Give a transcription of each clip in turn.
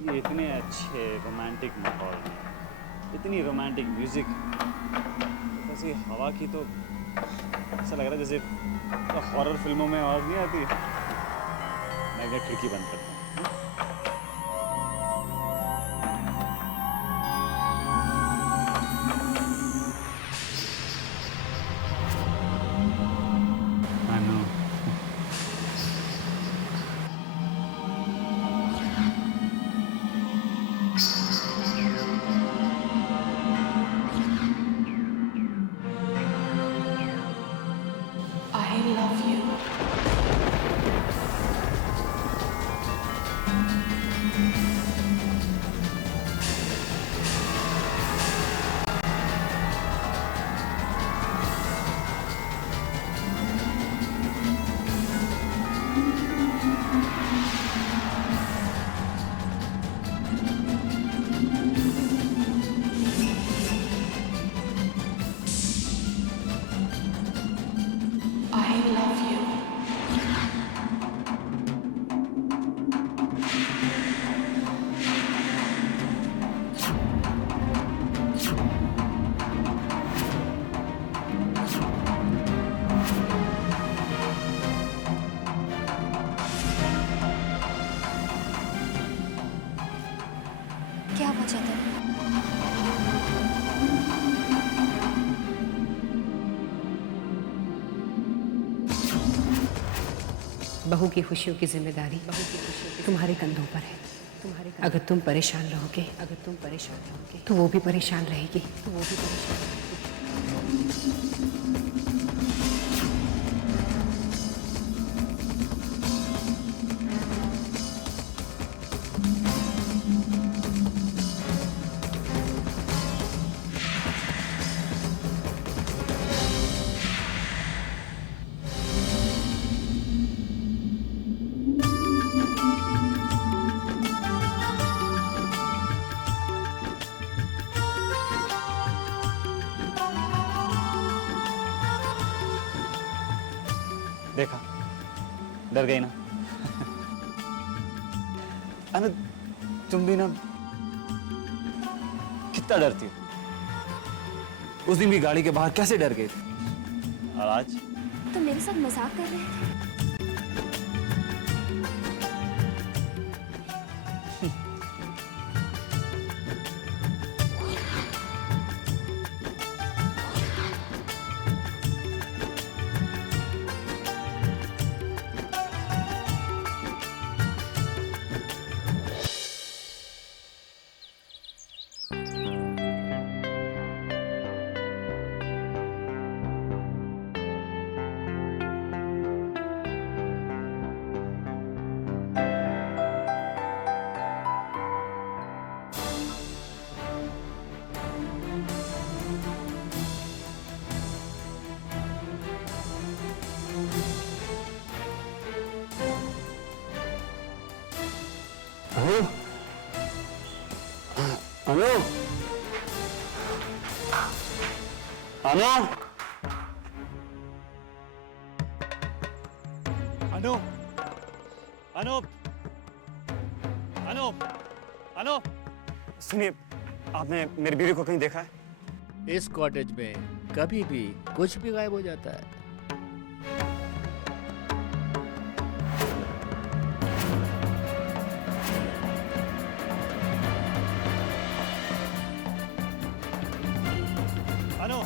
ये इतने अच्छे रोमांटिक माहौल में इतनी रोमांटिक म्यूजिक, ऐसी हवा की तो ऐसा लग रहा है जैसे हॉरर फिल्मों में आवाज नहीं आती। मैं एक बार खिड़की बंद करता हूँ। अनु, I love you. I love you. क्या वजह है? बहू की खुशियों की जिम्मेदारी तुम्हारे कंधों पर है। अगर तुम परेशान रहोगे तो वो भी परेशान रहेगी। देखा, डर गई ना? अनु, तुम भी ना कितना डरती हो। उस दिन भी गाड़ी के बाहर कैसे डर गए थे, और आज? तुम मेरे साथ मजाक कर रहे थे? अनु, अनु, अनु, अनु, अनु, अनु, अनु, सुनिए, आपने मेरी बीवी को कहीं देखा है? इस कॉटेज में कभी भी कुछ भी गायब हो जाता है। अनु,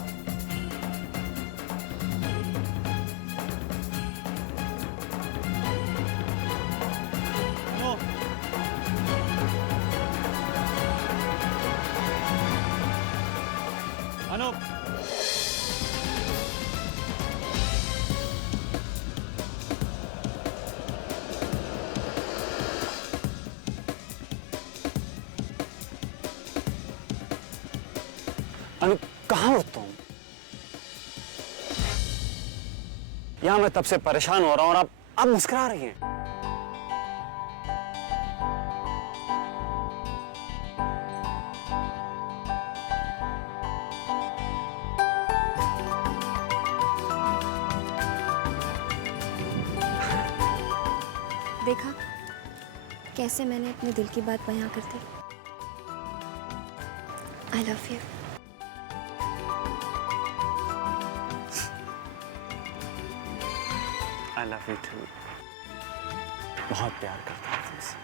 अनु, अनु, अनु, कहाँ हो तुम? यहाँ मैं तब से परेशान हो रहा हूँ और आप मुस्कुरा रही हैं। देखा, कैसे मैंने अपने दिल की बात बयां कर दी। I love you. I love you too. बहुत प्यार करता हूँ तुमसे,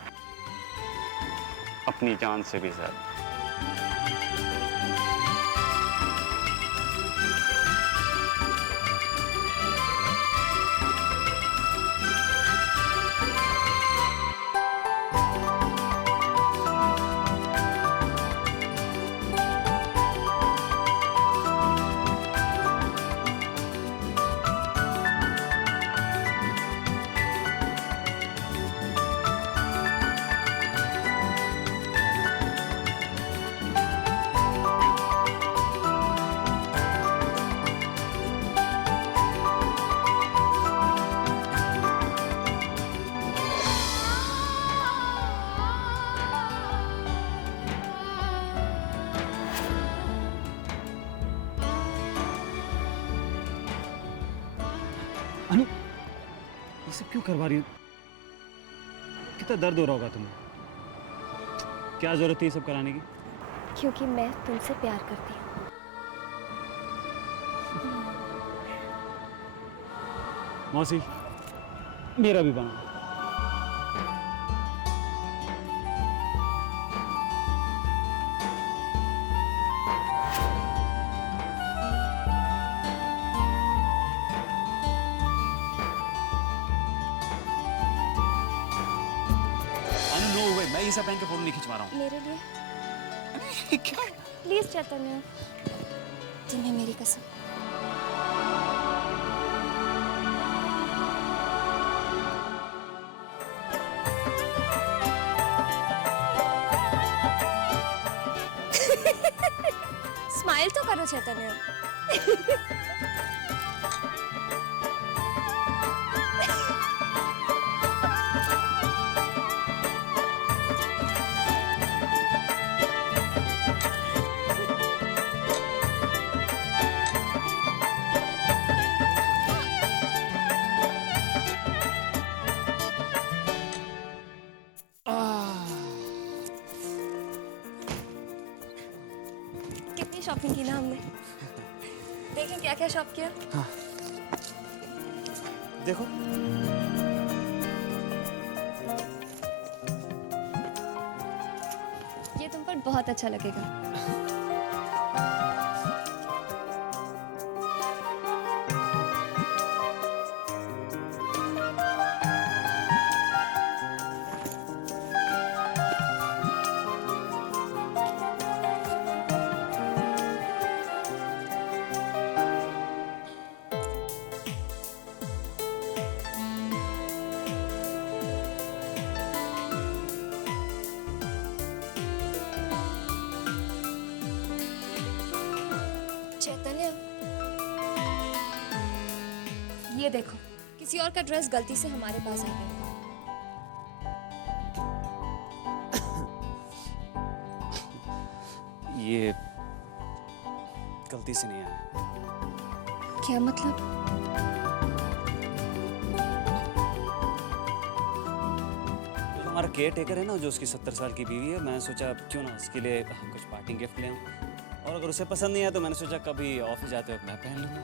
अपनी जान से भी ज्यादा। अनु, ये सब क्यों करवा रही हो? कितना दर्द हो रहा होगा तुम्हें? क्या जरूरत थी ये सब कराने की? क्योंकि मैं तुमसे प्यार करती हूँ। मौसी, मेरा भी बना। मैं ये सब पहन के फोटो नहीं खिंचवा रहा हूँ। मेरे लिए क्या? प्लीज चैतन्य, तुम्हें मेरी कसम। स्माइल तो करो चैतन्य। कितनी शॉपिंग की ना हमने। देखें क्या क्या शॉप किया। हाँ। देखो। ये तुम पर बहुत अच्छा लगेगा। चैतन्य, ये देखो, किसी और का ड्रेस गलती से हमारे पास आ गया। ये गलती से नहीं आया। क्या मतलब? जो हमारा केयर टेकर है ना, जो उसकी 70 साल की बीवी है, मैंने सोचा क्यों ना उसके लिए कुछ पार्टी गिफ्ट ले आऊं। और अगर उसे पसंद नहीं आया तो मैंने सोचा कभी ऑफिस जाते वक्त मैं पहन लूंगा।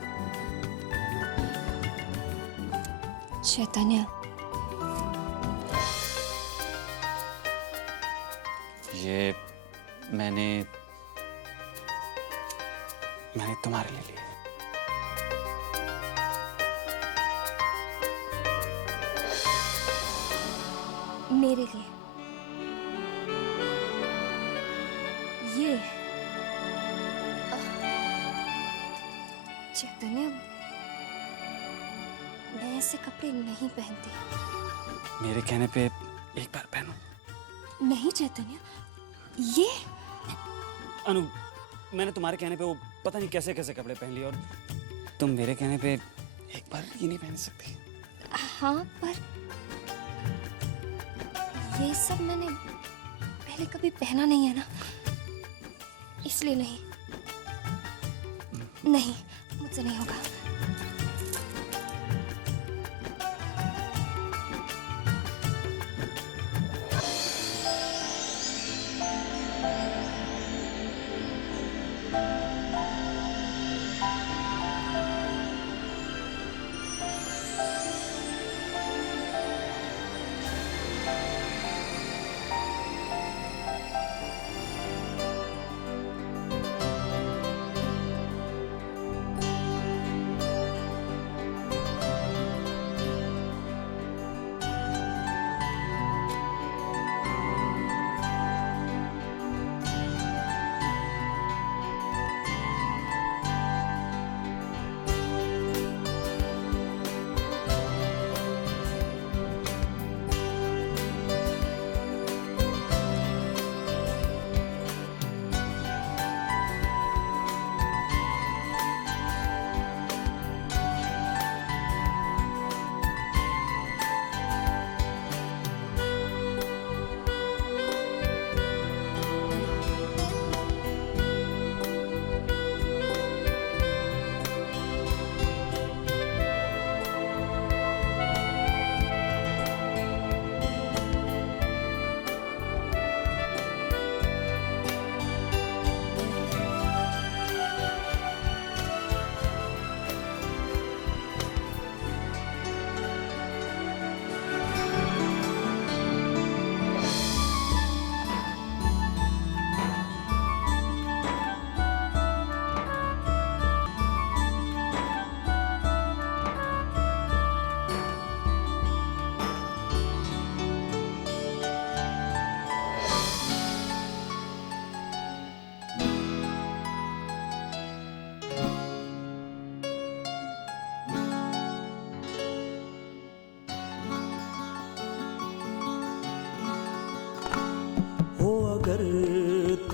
चैतन्य, ये मैंने तुम्हारे लिए लिया। मेरे लिए ये चैतन्य, मैं ऐसे कपड़े नहीं पहनती। मेरे कहने पे एक बार पहनो। नहीं चैतन्य, ये अनु, मैंने तुम्हारे कहने पे वो पता नहीं कैसे कैसे कपड़े पहन लिए, और तुम मेरे कहने पे एक बार ये नहीं पहन सकती। हाँ, पर ये सब मैंने पहले कभी पहना नहीं है ना, इसलिए नहीं। नहीं, मुझसे नहीं होगा।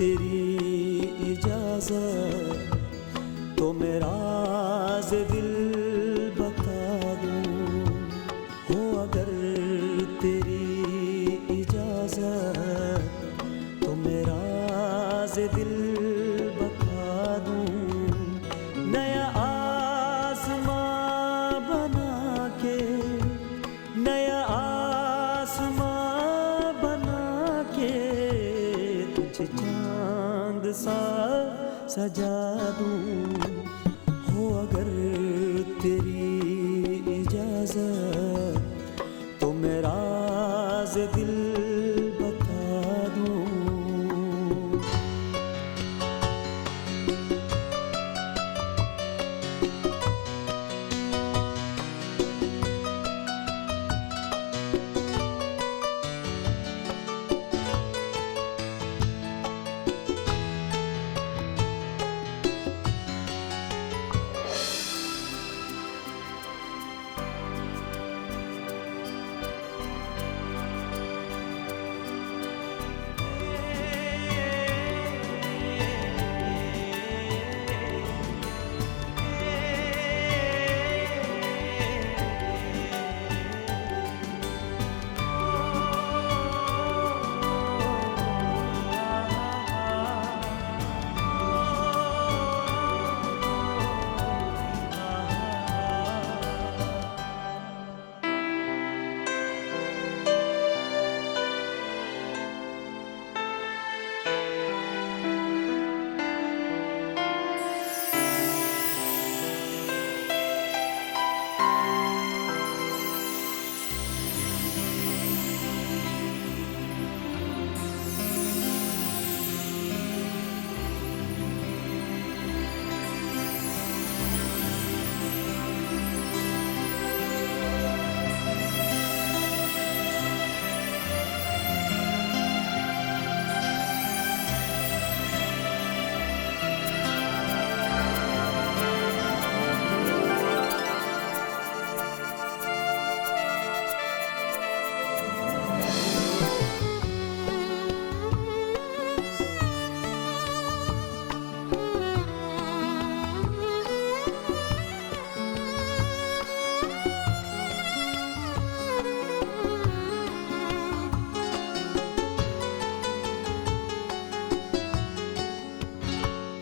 तेरी इजाजत तो मेरा राज़ दिल बता दूं। हो अगर तेरी इजाजत तो मेरा राज़ दिल बता दूं। नया आसमां बना के, नया आसमां बना के तुझे चांद सा सजा दूं। हो अगर तेरी इजाजत तो मेरा राज़ दिल बता दूं।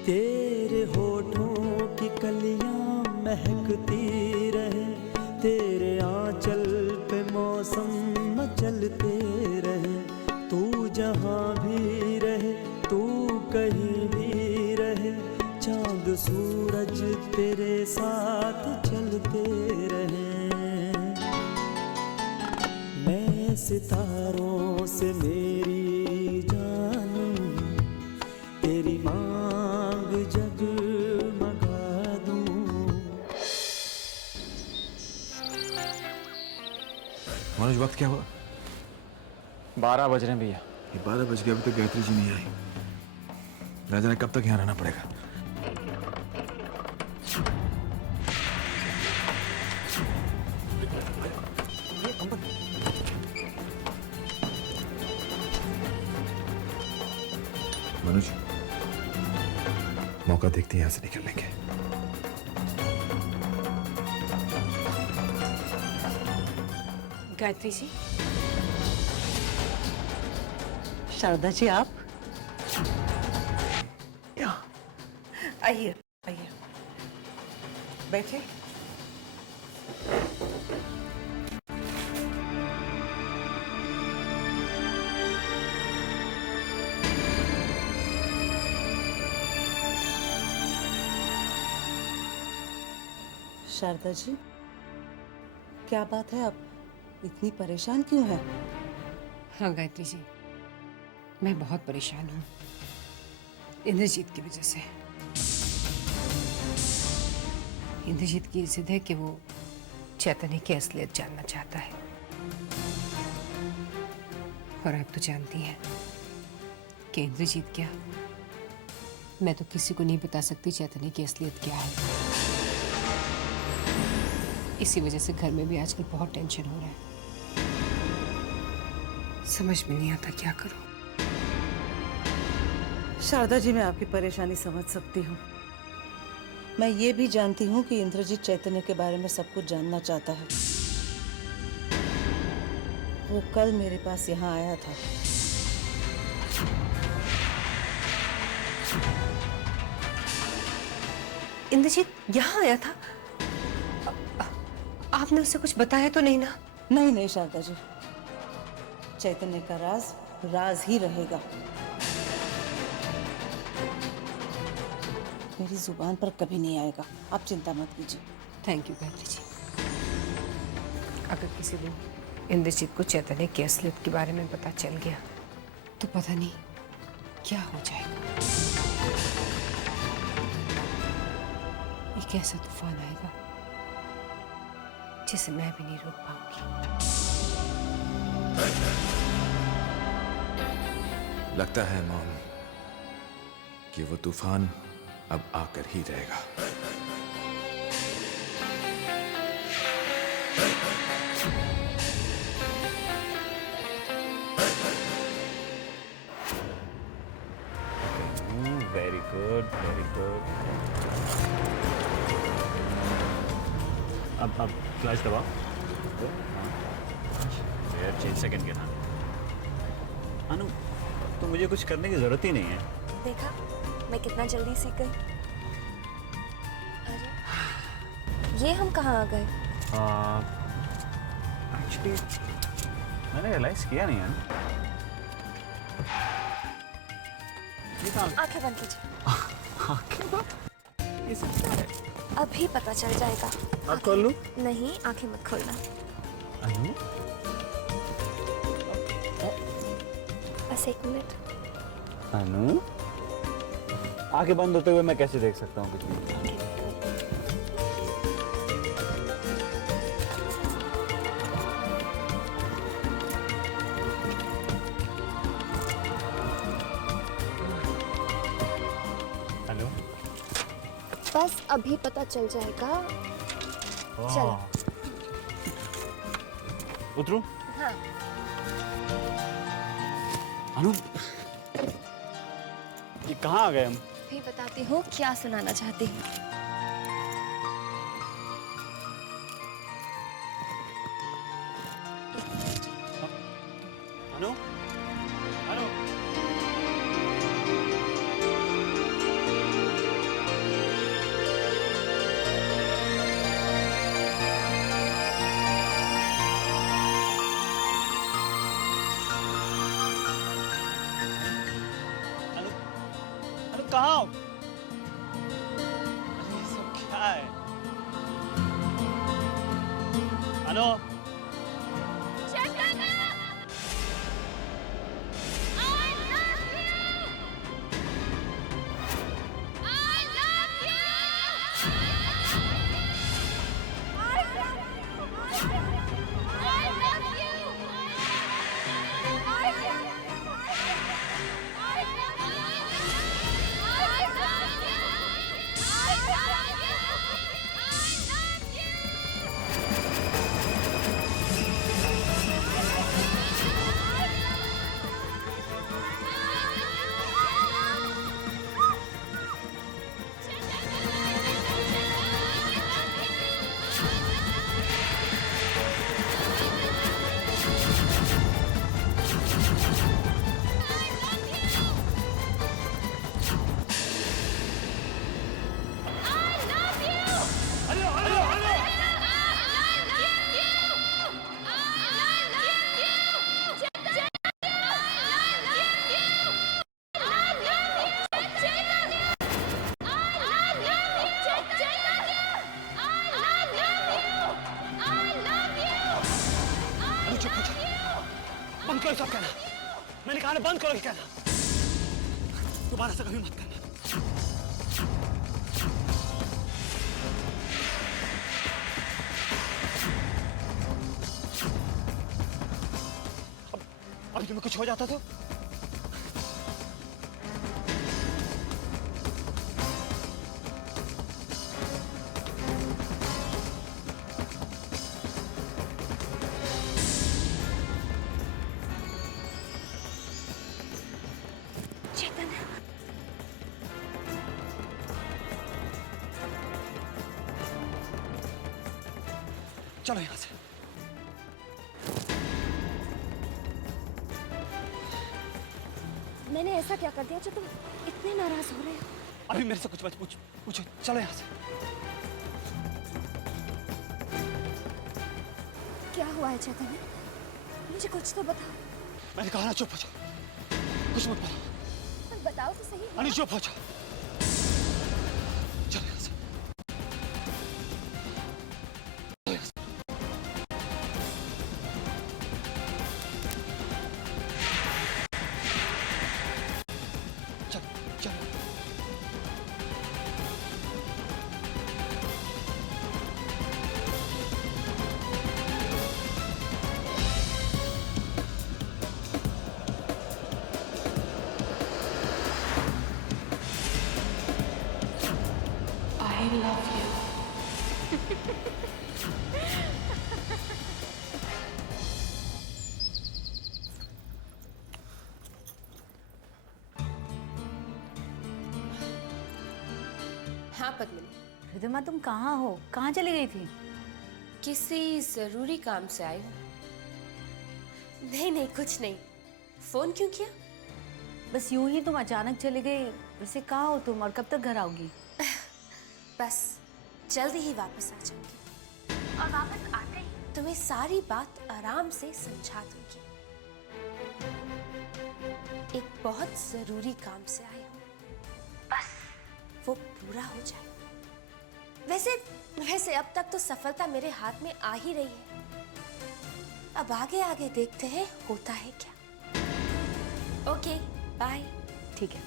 तेरे होठों की कलियां महकती रहे, तेरे आंचल पे मौसम मचलते रहे। तू जहां भी रहे, तू कहीं भी रहे, चांद सूरज तेरे साथ चलते रहे। मैं सितारों से मेरी जानम तेरी मांग जगमगा दूं। मनोज, वक्त क्या हुआ? 12 बज रहे हैं भैया। ये 12 बज गए, अभी तक गायत्री जी नहीं आई। न जाने कब तक यहाँ रहना पड़ेगा। मनोज, मौका देखते हैं यहाँ से निकलने के। गायत्री जी, शारदा जी, आप आइए आइए, बैठे। शारदा जी, क्या बात है, आप इतनी परेशान क्यों हैं? हाँ गायत्री जी, मैं बहुत परेशान हूँ इंद्रजीत की वजह से। इंद्रजीत की जिद है कि वो चैतन्य की असलियत जानना चाहता है, और आप तो जानती हैं कि इंद्रजीत क्या, मैं तो किसी को नहीं बता सकती चैतन्य की असलियत क्या है। इसी वजह से घर में भी आजकल बहुत टेंशन हो रहा है। समझ में नहीं आता क्या करूं। शारदा जी, मैं आपकी परेशानी समझ सकती हूँ। मैं ये भी जानती हूँ कि इंद्रजीत चैतन्य के बारे में सब कुछ जानना चाहता है। वो कल मेरे पास यहाँ आया था। इंद्रजीत यहाँ आया था? आपने उसे कुछ बताया तो नहीं ना? नहीं नहीं शारदा जी, चैतन्य का राज राज ही रहेगा। मेरी जुबान पर कभी नहीं आएगा, आप चिंता मत कीजिए। Thank you Gayatri ji. अगर किसी दिन इंद्रजीत को चैतन्य की असलियत के बारे में पता चल गया तो पता नहीं क्या हो जाएगा। एक ऐसा तूफान आएगा जिसे मैं भी नहीं रोक पाऊंगी। लगता है मॉम कि वो तूफान अब आकर ही रहेगा। Very good, very good. अब क्लच दबाओ। वेट 6 सेकंड के ना। अनु, तो मुझे कुछ करने की जरूरत ही नहीं है। देखा मैं कितना जल्दी सीख गई। अरे ये हम कहाँ आ गए? एक्चुअली मैंने रियलाइज किया नहीं है। ये कहाँ? आंखें बंद कीजिए। आंखें बंद? ये सब क्या है? अभी पता चल जाएगा। अब खोल लूं? नहीं, आंखें मत खोलना। अनु? बस 1 मिनट। अनु? आंखें बंद होते हुए मैं कैसे देख सकता हूँ कुछ भी? हेलो? बस अभी पता चल जाएगा। चलो। उतरूं? हाँ। अनु, ये कहाँ आ गए हम? भी बताती हूँ क्या सुनाना चाहती हूँ। अनु? अनु? अनु? अनु कहाँ हो? अरे ये सब क्या है? अनु? बंद करो सब कहना। मैंने कहा ना बंद करो कहना। दोबारा से कभी मत करना। अभी तुम्हें कुछ हो जाता तो? चलो यहाँ से। मैंने ऐसा क्या कर दिया जो तुम इतने नाराज हो रहे हो? अभी मेरे से कुछ मत पूछो, चलो यहाँ से। क्या हुआ है चैतन्य? मुझे कुछ तो बताओ। मैंने कहा ना चुप हो जाओ, कुछ मत बोलो। पर बताओ तो सही। अनु चुप हो जाओ, चलो यहाँ से। I love you. हाँ पद्मिनी। रिधिमा तुम कहाँ हो? कहाँ चली गई थी? किसी जरूरी काम से आई हूँ। नहीं नहीं कुछ नहीं। फोन क्यों किया? बस यूं ही तुम अचानक चली गई। वैसे कहाँ हो तुम और कब तक घर आओगी? बस जल्दी ही वापस आ जाऊंगी और वापस आते ही तुम्हें सारी बात आराम से समझा दूंगी। एक बहुत जरूरी काम से आई हूँ, बस वो पूरा हो जाए। वैसे अब तक तो सफलता मेरे हाथ में आ ही रही है। अब आगे आगे देखते हैं होता है क्या। Okay bye. ठीक है।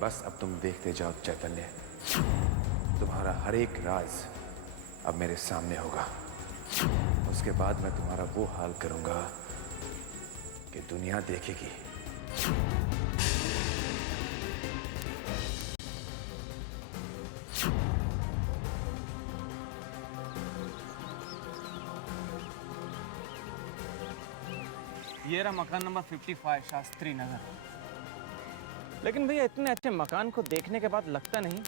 बस अब तुम देखते जाओ चैतन्य, तुम्हारा हर एक राज अब मेरे सामने होगा। उसके बाद मैं तुम्हारा वो हाल करूंगा कि दुनिया देखेगी। ये रहा मकान नंबर 55 शास्त्री नगर। लेकिन भैया इतने अच्छे मकान को देखने के बाद लगता नहीं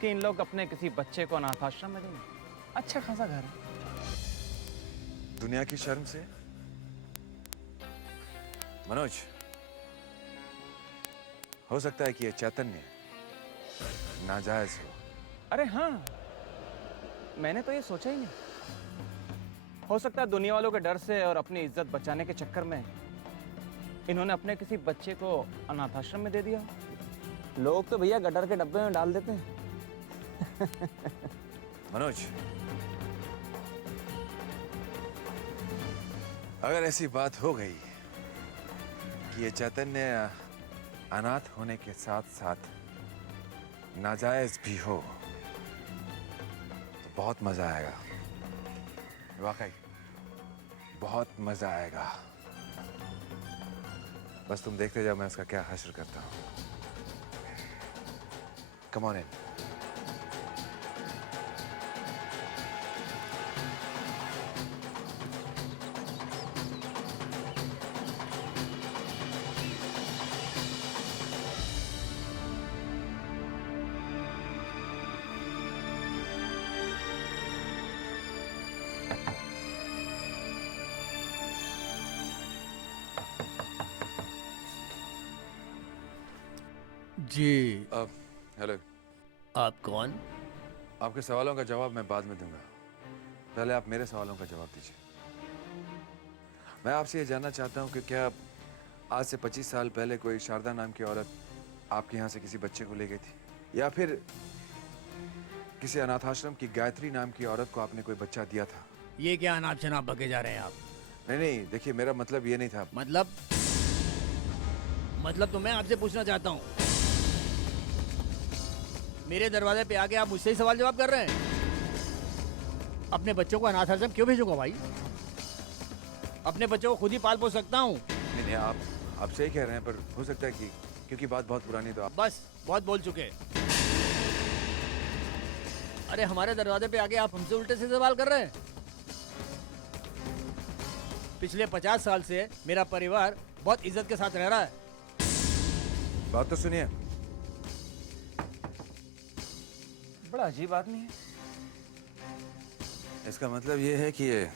कि इन लोग अपने किसी बच्चे को अनाथ आश्रम में देंगे। अच्छा खासा घर है। दुनिया की शर्म से मनोज, हो सकता है कि ये चैतन्य नाजायज हो। अरे हाँ, मैंने तो ये सोचा ही नहीं। हो सकता है दुनिया वालों के डर से और अपनी इज्जत बचाने के चक्कर में इन्होंने अपने किसी बच्चे को अनाथ आश्रम में दे दिया। लोग तो भैया गटर के डब्बे में डाल देते हैं। मनोज, अगर ऐसी बात हो गई कि ये चैतन्य अनाथ होने के साथ साथ नाजायज भी हो तो बहुत मजा आएगा। वाकई बहुत मजा आएगा। बस तुम देखते जाओ मैं उसका क्या हश्र करता हूं। Come on in. जी हेलो। आप कौन? आपके सवालों का जवाब मैं बाद में दूंगा, पहले आप मेरे सवालों का जवाब दीजिए। मैं आपसे ये जानना चाहता हूँ कि क्या आज से 25 साल पहले कोई शारदा नाम की औरत आपके यहाँ से किसी बच्चे को ले गई थी, या फिर किसी अनाथ आश्रम की गायत्री नाम की औरत को आपने कोई बच्चा दिया था? ये क्या अनाप शनाप बके जा रहे हैं आप? नहीं, देखिए मेरा मतलब ये नहीं था। मतलब तो मैं आपसे पूछना चाहता हूँ, मेरे दरवाजे पे आके आप मुझसे ही सवाल जवाब कर रहे हैं? अपने बच्चों को अनाथ आश्रम क्यों भेजूंगा भाई? अपने बच्चों को खुद ही पाल पोस सकता हूँ। नहीं, आप सही कह रहे हैं, पर हो सकता है कि क्योंकि बात बहुत पुरानी तो आप बस बहुत बोल चुके। अरे हमारे दरवाजे पे आके आप हमसे उल्टे से सवाल कर रहे हैं? पिछले 50 साल से मेरा परिवार बहुत इज्जत के साथ रह रहा है। बात तो सुनिए। बड़ा अजीब आदमी है। इसका मतलब ये है कि ये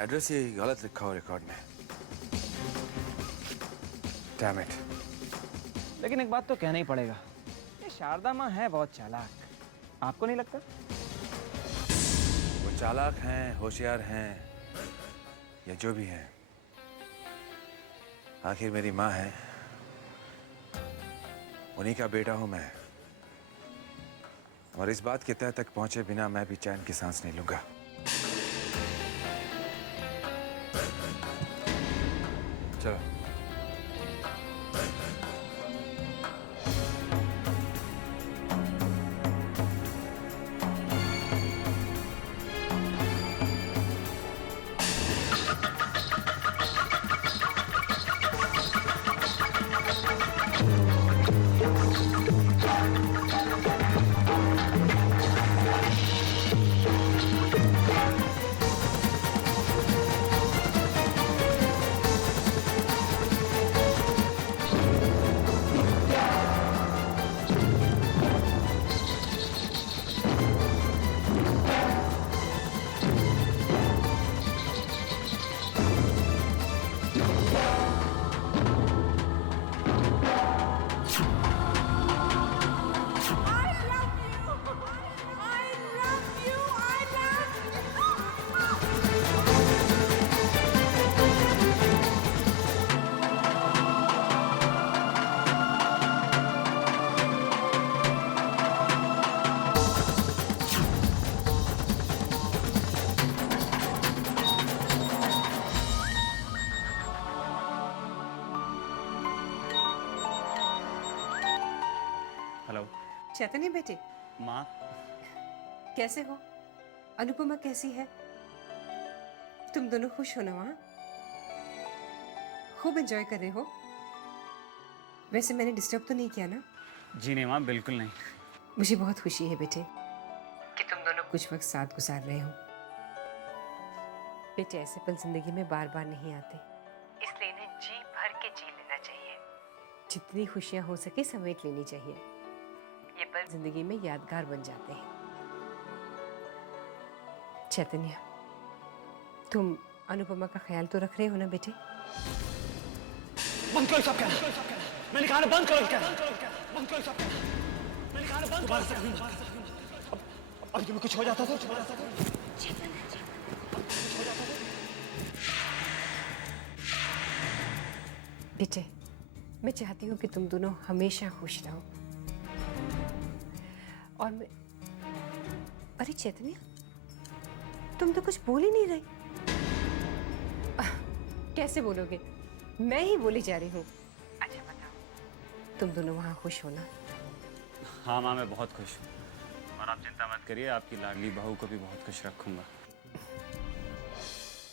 एड्रेस ही गलत लिखा हो रिकॉर्ड में। Damn it. लेकिन एक बात तो कहना ही पड़ेगा, ये शारदा माँ है बहुत चालाक, आपको नहीं लगता? वो चालाक हैं, होशियार हैं, या जो भी हैं, आखिर मेरी माँ है, उन्हीं का बेटा हूं मैं। और इस बात के तह तक पहुंचे बिना मैं भी चैन की सांस नहीं लूंगा। चलो। हेलो चैतन्य बेटे, माँ। कैसे हो? अनुपमा कैसी है? तुम दोनों खुश हो ना वहाँ? खूब एंजॉय कर रहे हो? वैसे मैंने डिस्टर्ब तो नहीं किया ना? जी नहीं माँ, बिल्कुल नहीं। मुझे बहुत खुशी है बेटे कि तुम दोनों कुछ वक्त साथ गुजार रहे हो। बेटे, ऐसे पल जिंदगी में बार बार नहीं आते, इसलिए इन्हें जी भर के जी लेना चाहिए। जितनी खुशियां हो सके समेट लेनी चाहिए। ये पल जिंदगी में यादगार बन जाते हैं। चैतन्य, तुम अनुपमा का ख्याल तो रख रहे हो ना बेटे? बंद करो सब कहना, मैंने कहा ना बंद करो कहना, बंद करो सब कहना, मैंने कहा ना बंद करो। अब तुम्हें कुछ हो जाता तो बेटे, मैं चाहती हूँ कि तुम दोनों हमेशा खुश रहो। और मैं... अरे चैतन्य, तुम तो कुछ बोल ही नहीं रहे। कैसे बोलोगे? मैं ही बोली जा रही हूँ। अच्छा बताओ, तुम दोनों वहाँ खुश हो ना? हाँ माँ, मैं बहुत खुश हूँ, और आप चिंता मत करिए, आपकी लाडली बहू को भी बहुत खुश रखूंगा।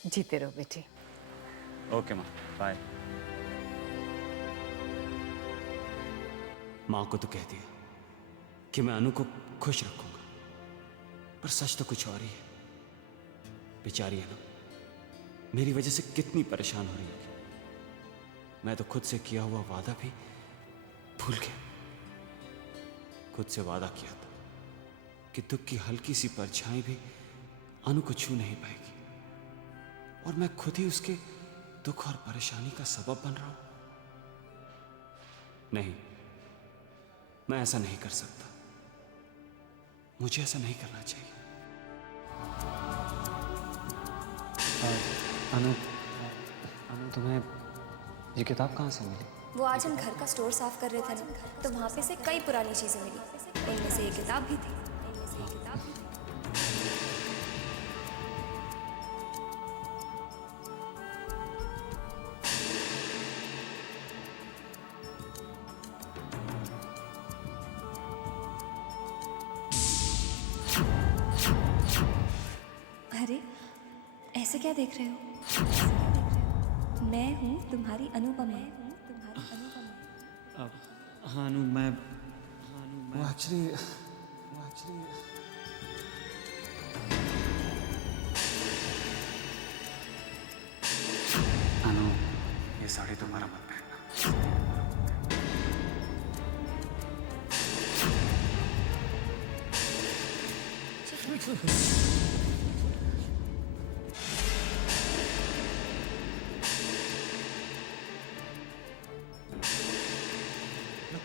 जीते रहो बेटे। ओके माँ, बाय। माँ को तो कह दिया कि मैं अनु को खुश रखूंगा, पर सच तो कुछ और ही है। बेचारी अनु मेरी वजह से कितनी परेशान हो रही होगी। मैं तो खुद से किया हुआ वादा भी भूल गया। खुद से वादा किया था कि दुख की हल्की सी परछाई भी अनु को छू नहीं पाएगी, और मैं खुद ही उसके दुख और परेशानी का सबब बन रहा हूं। नहीं, मैं ऐसा नहीं कर सकता। मुझे ऐसा नहीं करना चाहिए। अनु, तुम्हें ये किताब कहाँ से मिली? वो आज हम घर का स्टोर साफ कर रहे थे ना, तो वहाँ पे से कई पुरानी चीजें मिली, उनमें से ये किताब भी थी। अरे ऐसे क्या देख रहे हो? मैं हूँ तुम्हारी अनुपमा। हाँ अनु, मैं वो एक्चुअली साड़ी दोबारा मत पहनना।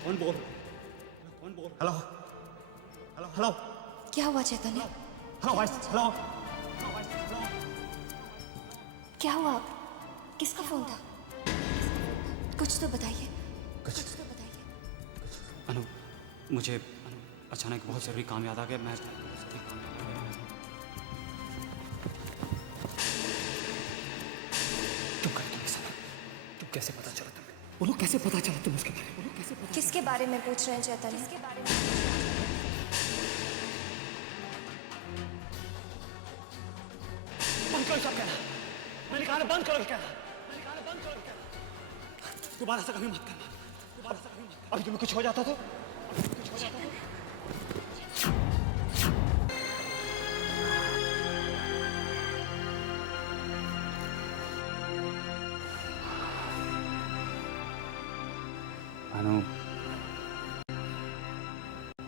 कौन बोल? हेलो हेलो हेलो क्या हुआ चैतन्य? Hello voice hello. क्या हुआ? किसका फोन था? कुछ तो बताइए। कुछ तो बताइए। अनु, मुझे अचानक बहुत ज़रूरी काम याद आ गया। मैं तुम कैसे पता चला तुम्हें? बोलो कैसे पता चला तुम उसके बारे में? बोलो कैसे पता? किसके बारे में पूछ रहे हैं चैतन्य? किसके बारे में? बंद करो सब कहना। मैंने कहा ना बंद करो कहना। मैंने कहा ना बंद करो कहना। दोबारा से कभी मत करना। दोबारा से कभी मत करना। अभी तुम्हें कुछ हो जाता तो? कुछ हो जाता तो? अनु,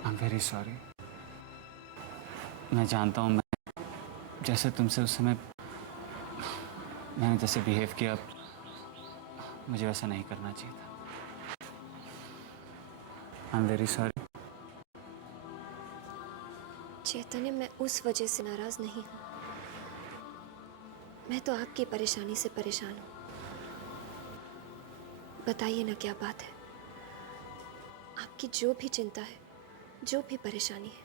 आई एम वेरी सॉरी। मैं जानता हूँ, मैं जैसे तुमसे उस समय मैंने जैसे बिहेव किया, मुझे वैसा नहीं करना चाहिए था। I am very sorry. Chaitanya, मैं उस वजह से नाराज नहीं हूँ। मैं तो आपकी परेशानी से परेशान हूँ। बताइए ना क्या बात है? आपकी जो भी चिंता है, जो भी परेशानी है,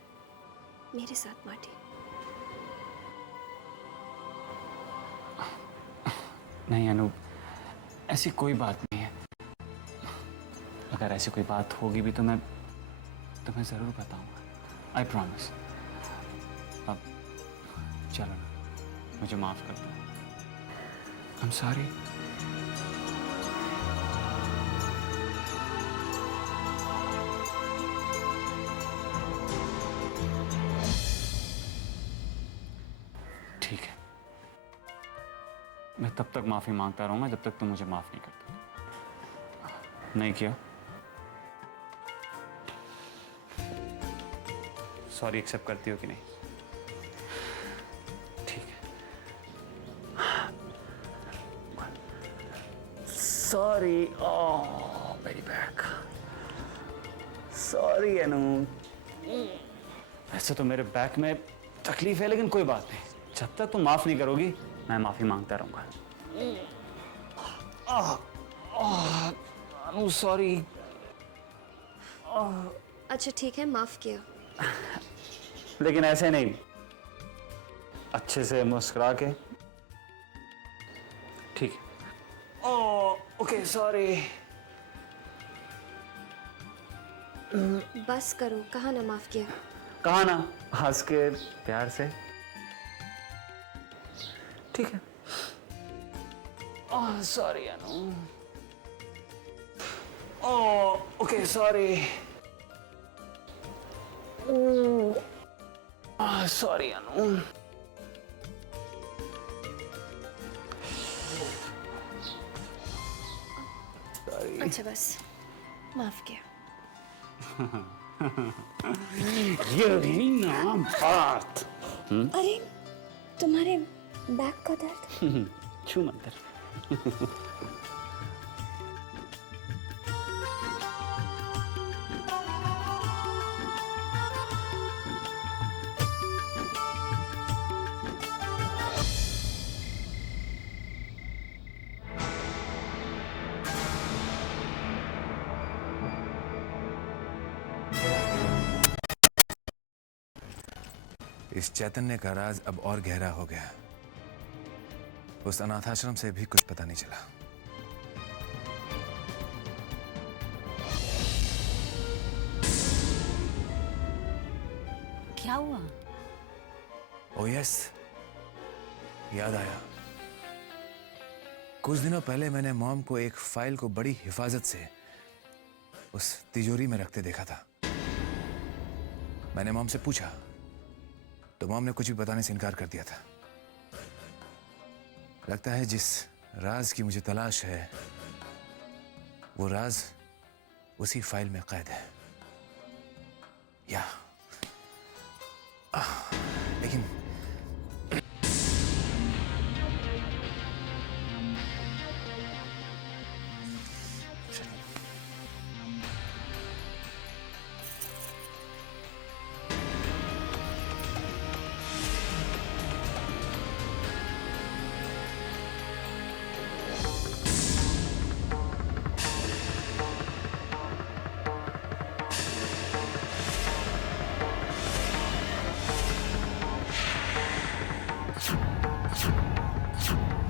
मेरे साथ बांटिए। नहीं अनु, ऐसी कोई बात नहीं है। अगर ऐसी कोई बात होगी भी तो मैं तुम्हें ज़रूर बताऊंगा। I promise. अब चलो ना, मुझे माफ़ कर दो। I am sorry. ठीक है, मैं तब तक माफ़ी मांगता रहूंगा जब तक तुम मुझे माफ़ नहीं करते। नहीं किया? सॉरी एक्सेप्ट करती हो कि नहीं? ठीक है। सॉरी। ओह मेरी बैक। सॉरी अनु। वैसे तो मेरे बैक में तकलीफ है, लेकिन कोई बात नहीं। जब तक तुम माफ नहीं करोगी मैं माफी मांगता रहूंगा। अनु सॉरी। अच्छा ठीक है, माफ किया। लेकिन ऐसे नहीं, अच्छे से मुस्कुरा के। ठीक है। Okay sorry. बस करो, कहा ना माफ किया। कहा ना, हंस के प्यार से। ठीक है। Sorry Anu. Okay sorry. Sorry Anu. अच्छा बस, माफ किया। ये ना बात। अरे तुम्हारे बैक का दर्द? छू मंतर। इस चैतन्य का राज अब और गहरा हो गया। उस अनाथाश्रम से भी कुछ पता नहीं चला। क्या हुआ? ओ यस, याद आया। कुछ दिनों पहले मैंने मॉम को एक फाइल को बड़ी हिफाजत से उस तिजोरी में रखते देखा था। मैंने मॉम से पूछा तो मॉम ने कुछ भी बताने से इनकार कर दिया था। लगता है जिस राज की मुझे तलाश है वो राज उसी फाइल में कैद है। या लेकिन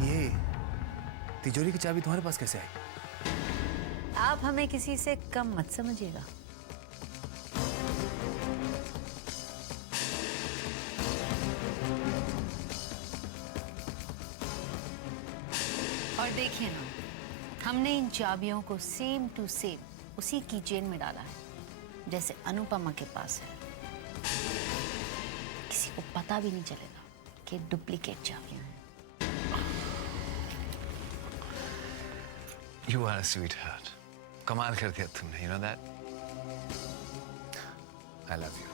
ये तिजोरी की चाबी तुम्हारे पास कैसे आई? आप हमें किसी से कम मत समझिएगा। और देखिए ना, हमने इन चाबियों को सेम टू सेम उसी की चेन में डाला है जैसे अनुपमा के पास है। किसी को पता भी नहीं चलेगा कि डुप्लीकेट चाबियां हैं। You are a sweetheart. कमाल कर दिया तुमने, you know that? I love you.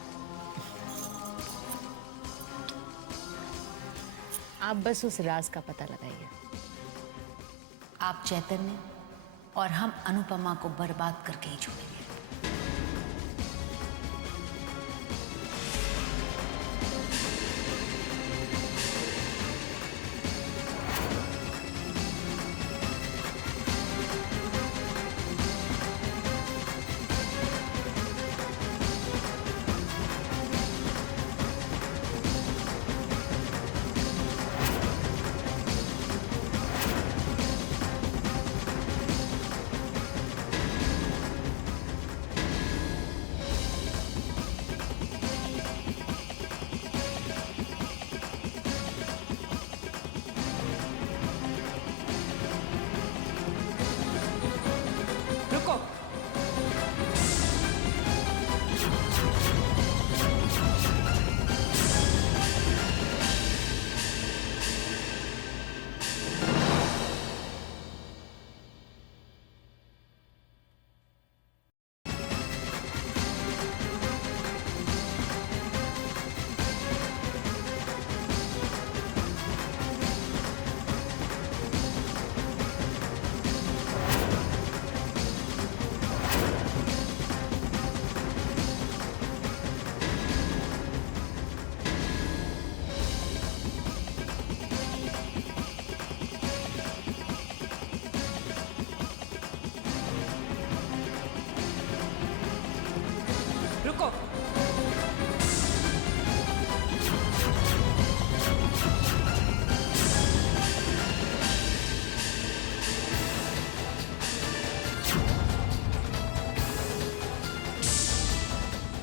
आप बस उस राज का पता लगाइए। आप चैतन्य और हम अनुपमा को बर्बाद करके ही छोड़ेंगे। रुको।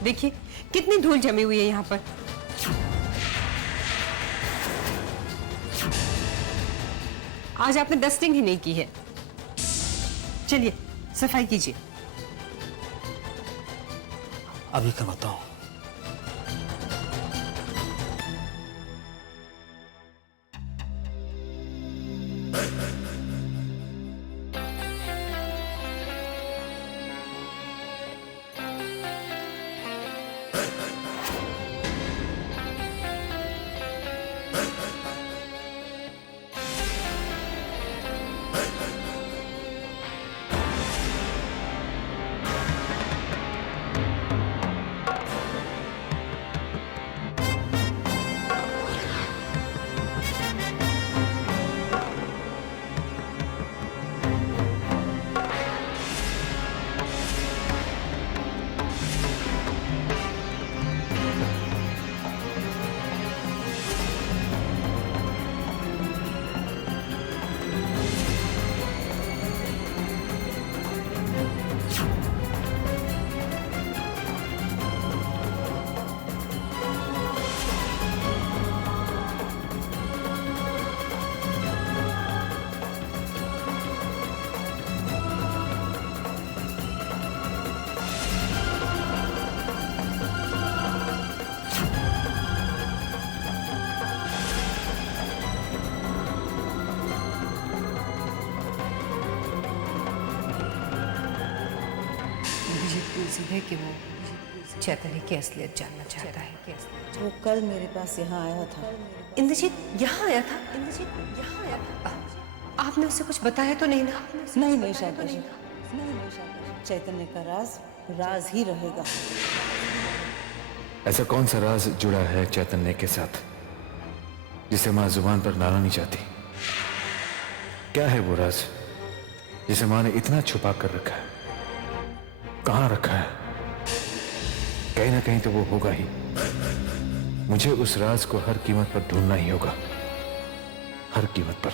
देखिए कितनी धूल जमी हुई है यहाँ पर। आज आपने डस्टिंग ही नहीं की है। चलिए सफाई कीजिए। अभी करवाता हूँ। सीधे कि वो चैतन्य की असलियत जानना चाहता है। वो कल मेरे पास यहाँ आया था। इंद्रजीत यहाँ आया था? आपने उसे कुछ बताया तो नहीं ना? नहीं शायद चैतन्य का राज ही रहेगा। ऐसा कौन सा राज जुड़ा है चैतन्य के साथ जिसे माँ जुबान पर लाना नहीं चाहती? क्या है वो राज जिसे माँ ने इतना छुपा कर रखा है? कहाँ रखा है? कहीं ना कहीं तो वो होगा ही। मुझे उस राज को हर कीमत पर ढूंढना ही होगा, हर कीमत पर।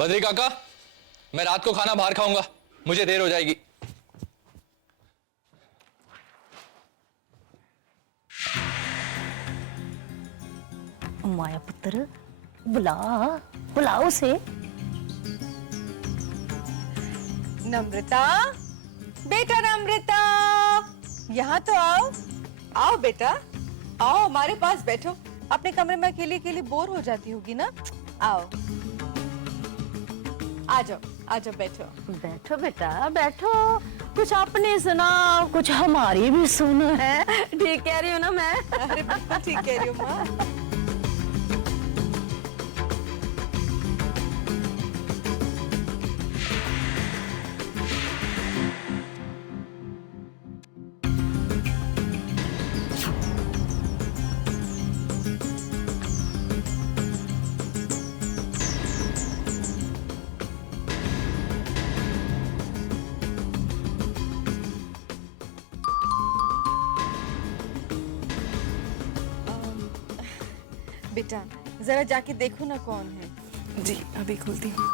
बद्री काका, मैं रात को खाना बाहर खाऊंगा, मुझे देर हो जाएगी। माया पुत्र, बुलाओ उसे। नम्रता, बेटा नम्रता, यहाँ तो आओ बेटा, आओ हमारे पास बैठो। अपने कमरे में अकेली बोर हो जाती होगी ना, आओ आ जाओ बैठो बेटा बैठो। कुछ अपने सुनाओ, कुछ हमारी भी सुनो। है ठीक कह रही हूँ ना मैं? अरे बिल्कुल ठीक कह रही हूँ माँ। बेटा जरा जाके देखो ना कौन है। जी अभी खोलती हूँ।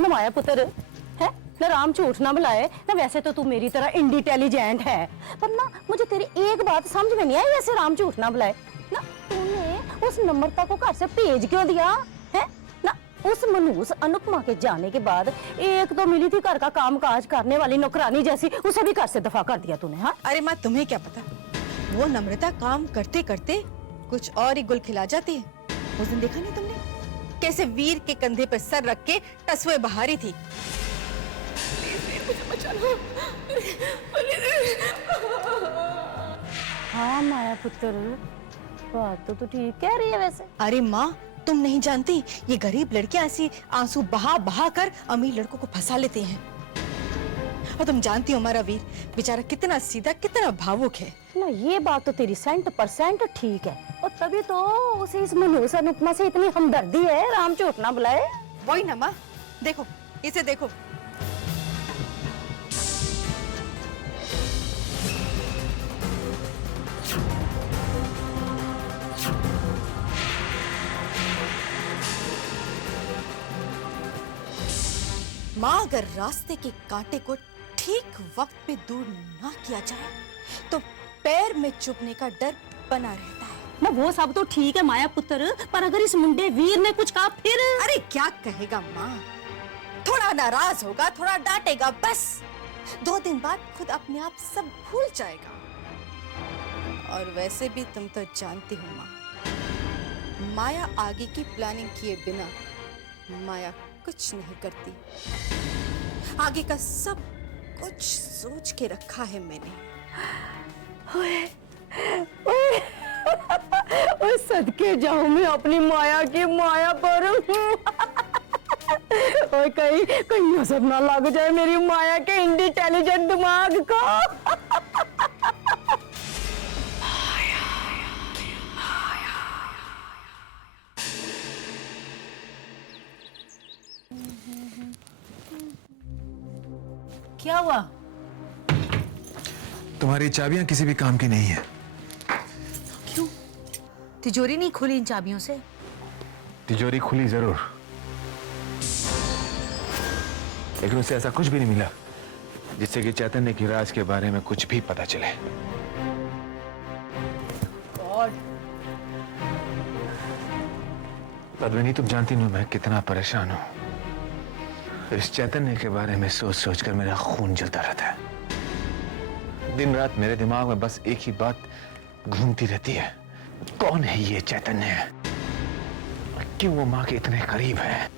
ना माया पुत्र है ना, राम झूठ ना बुलाए ना। वैसे तो तू मेरी तरह इंटेलिजेंट है, पर ना मुझे तेरी एक बात समझ में नहीं आई। वैसे राम झूठ ना बुलाए ना, तूने उस नम्रता को घर से भेज क्यों दिया है ना? उस मनहूस अनुपमा के जाने के बाद एक तो मिली थी घर का काम काज करने वाली नौकरानी जैसी, उसे भी घर से दफा कर दिया तूने। हाँ अरे माँ तुम्हें क्या पता, वो नम्रता काम करते करते कुछ और ही गुल खिला जाती है। उस दिन देखा नहीं तुमने कैसे वीर के कंधे पर सर रख के टसवे बहारी थी। हाँ माया पुत्र, बात तो तू ठीक कह रही है वैसे। अरे माँ तुम नहीं जानती, ये गरीब लड़कियां ऐसी आंसू बहा बहा कर अमीर लड़कों को फंसा लेते हैं। और तुम जानती हो हमारा वीर बेचारा कितना सीधा, कितना भावुक है ना। ये बात तो तेरी 100% ठीक है, और तभी तो उसे इस मनहूस अनुपमा से इतनी हमदर्दी है। राम झूठ ना बुलाए। वही ना माँ, देखो इसे देखो। माँ अगर रास्ते के कांटे को ठीक वक्त पे दूर ना किया जाए तो पैर में चुभने का डर बना रहता है। ना वो सब तो ठीक है माया पुत्र, पर अगर इस मुंडे वीर ने कुछ कहा फिर? अरे क्या कहेगा माँ, थोड़ा नाराज होगा, थोड़ा डांटेगा, बस 2 दिन बाद खुद अपने आप सब भूल जाएगा। और वैसे भी तुम तो जानती हो माँ, माया आगे की प्लानिंग किए बिना माया कुछ नहीं करती। आगे का सब कुछ सोच के रखा है मैंने। ओए सदके जाऊं मैं अपनी माया की माया पर। ओए कहीं नजर ना लग जाए मेरी माया के इंटेलिजेंट दिमाग को। क्या हुआ? तुम्हारी चाबियां किसी भी काम की नहीं है। क्यों? तिजोरी नहीं खुली इन चाबियों से? तिजोरी खुली जरूर, लेकिन उसे ऐसा कुछ भी नहीं मिला जिससे कि चैतन्य की राज के बारे में कुछ भी पता चले। पद्मिनी, तुम जानती नहीं मैं कितना परेशान हूं। इस चैतन्य के बारे में सोच सोचकर मेरा खून जलता रहता है। दिन रात मेरे दिमाग में बस एक ही बात घूमती रहती है, कौन है ये चैतन्य? क्यों वो माँ के इतने करीब है?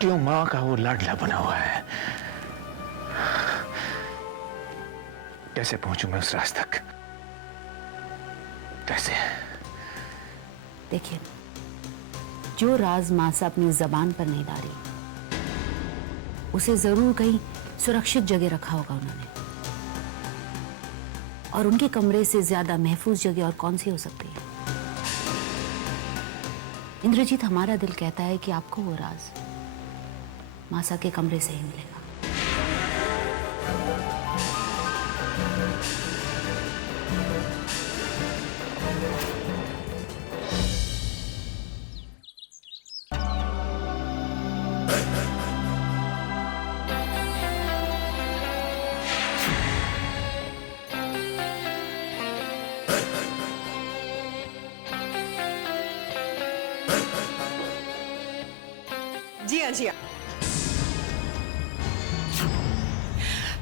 क्यों माँ का वो लाडला बना हुआ है? कैसे पहुंचूं मैं उस राज तक? कैसे? देखिए, जो राज मासा अपनी जबान पर नहीं डाली, उसे जरूर कहीं सुरक्षित जगह रखा होगा उन्होंने। और उनके कमरे से ज्यादा महफूज जगह और कौन सी हो सकती है? इंद्रजीत, हमारा दिल कहता है कि आपको वो राज मासा के कमरे से ही मिलेगा। जी हाँ, जी हाँ।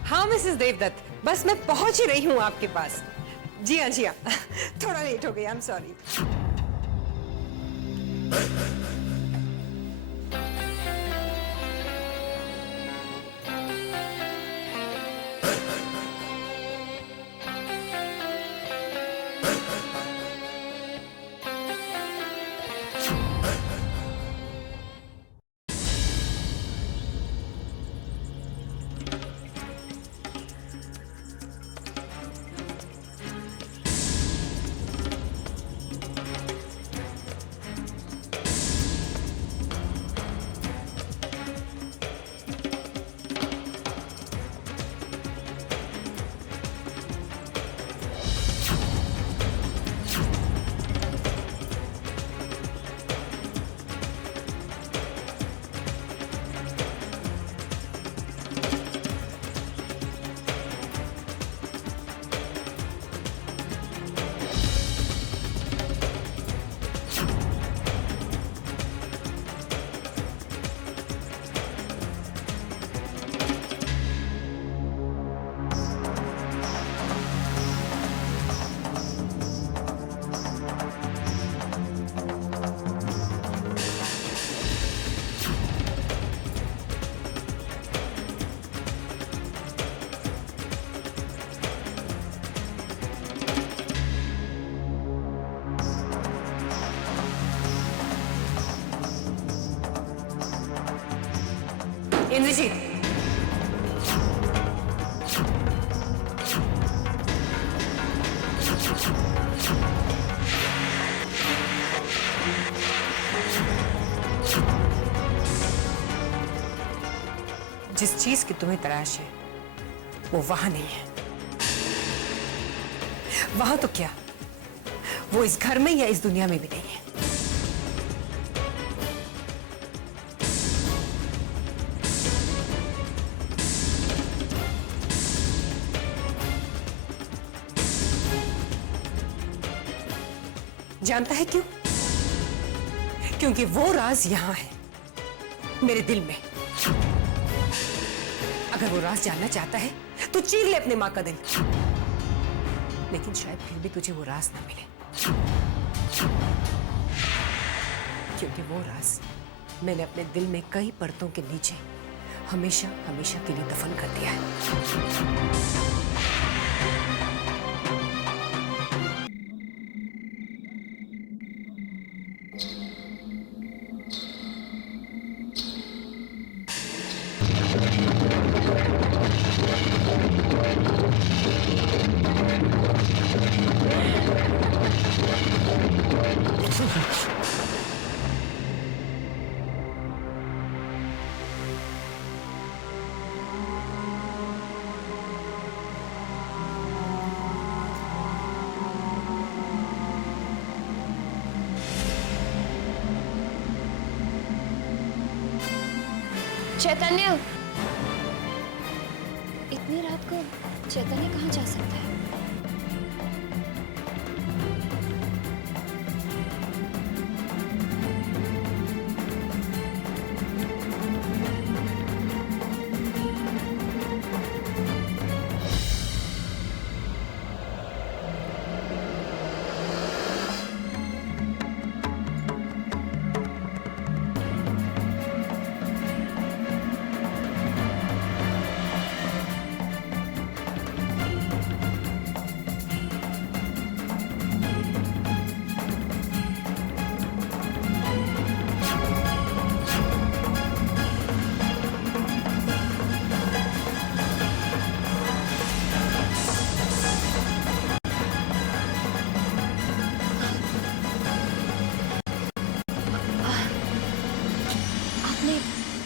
हाँ मिसेस देवदत्त, बस मैं पहुंच ही रही हूँ आपके पास। जी हाँ, जी हाँ। थोड़ा लेट हो गया, आई एम सॉरी। इंद्रजीत, जिस चीज की तुम्हें तलाश है वो वहां नहीं है। वहां तो क्या, वो इस घर में या इस दुनिया में भी नहीं है। जानता है क्यों? क्योंकि वो राज यहां है, मेरे दिल में। अगर वो राज जानना चाहता है तो चीर ले अपने मां का दिल, लेकिन शायद फिर भी तुझे वो राज ना मिले, क्योंकि वो राज मैंने अपने दिल में कई परतों के नीचे हमेशा हमेशा के लिए दफन कर दिया है। चैतन्य, इतनी रात को चैतन्य कहाँ जा सकता है?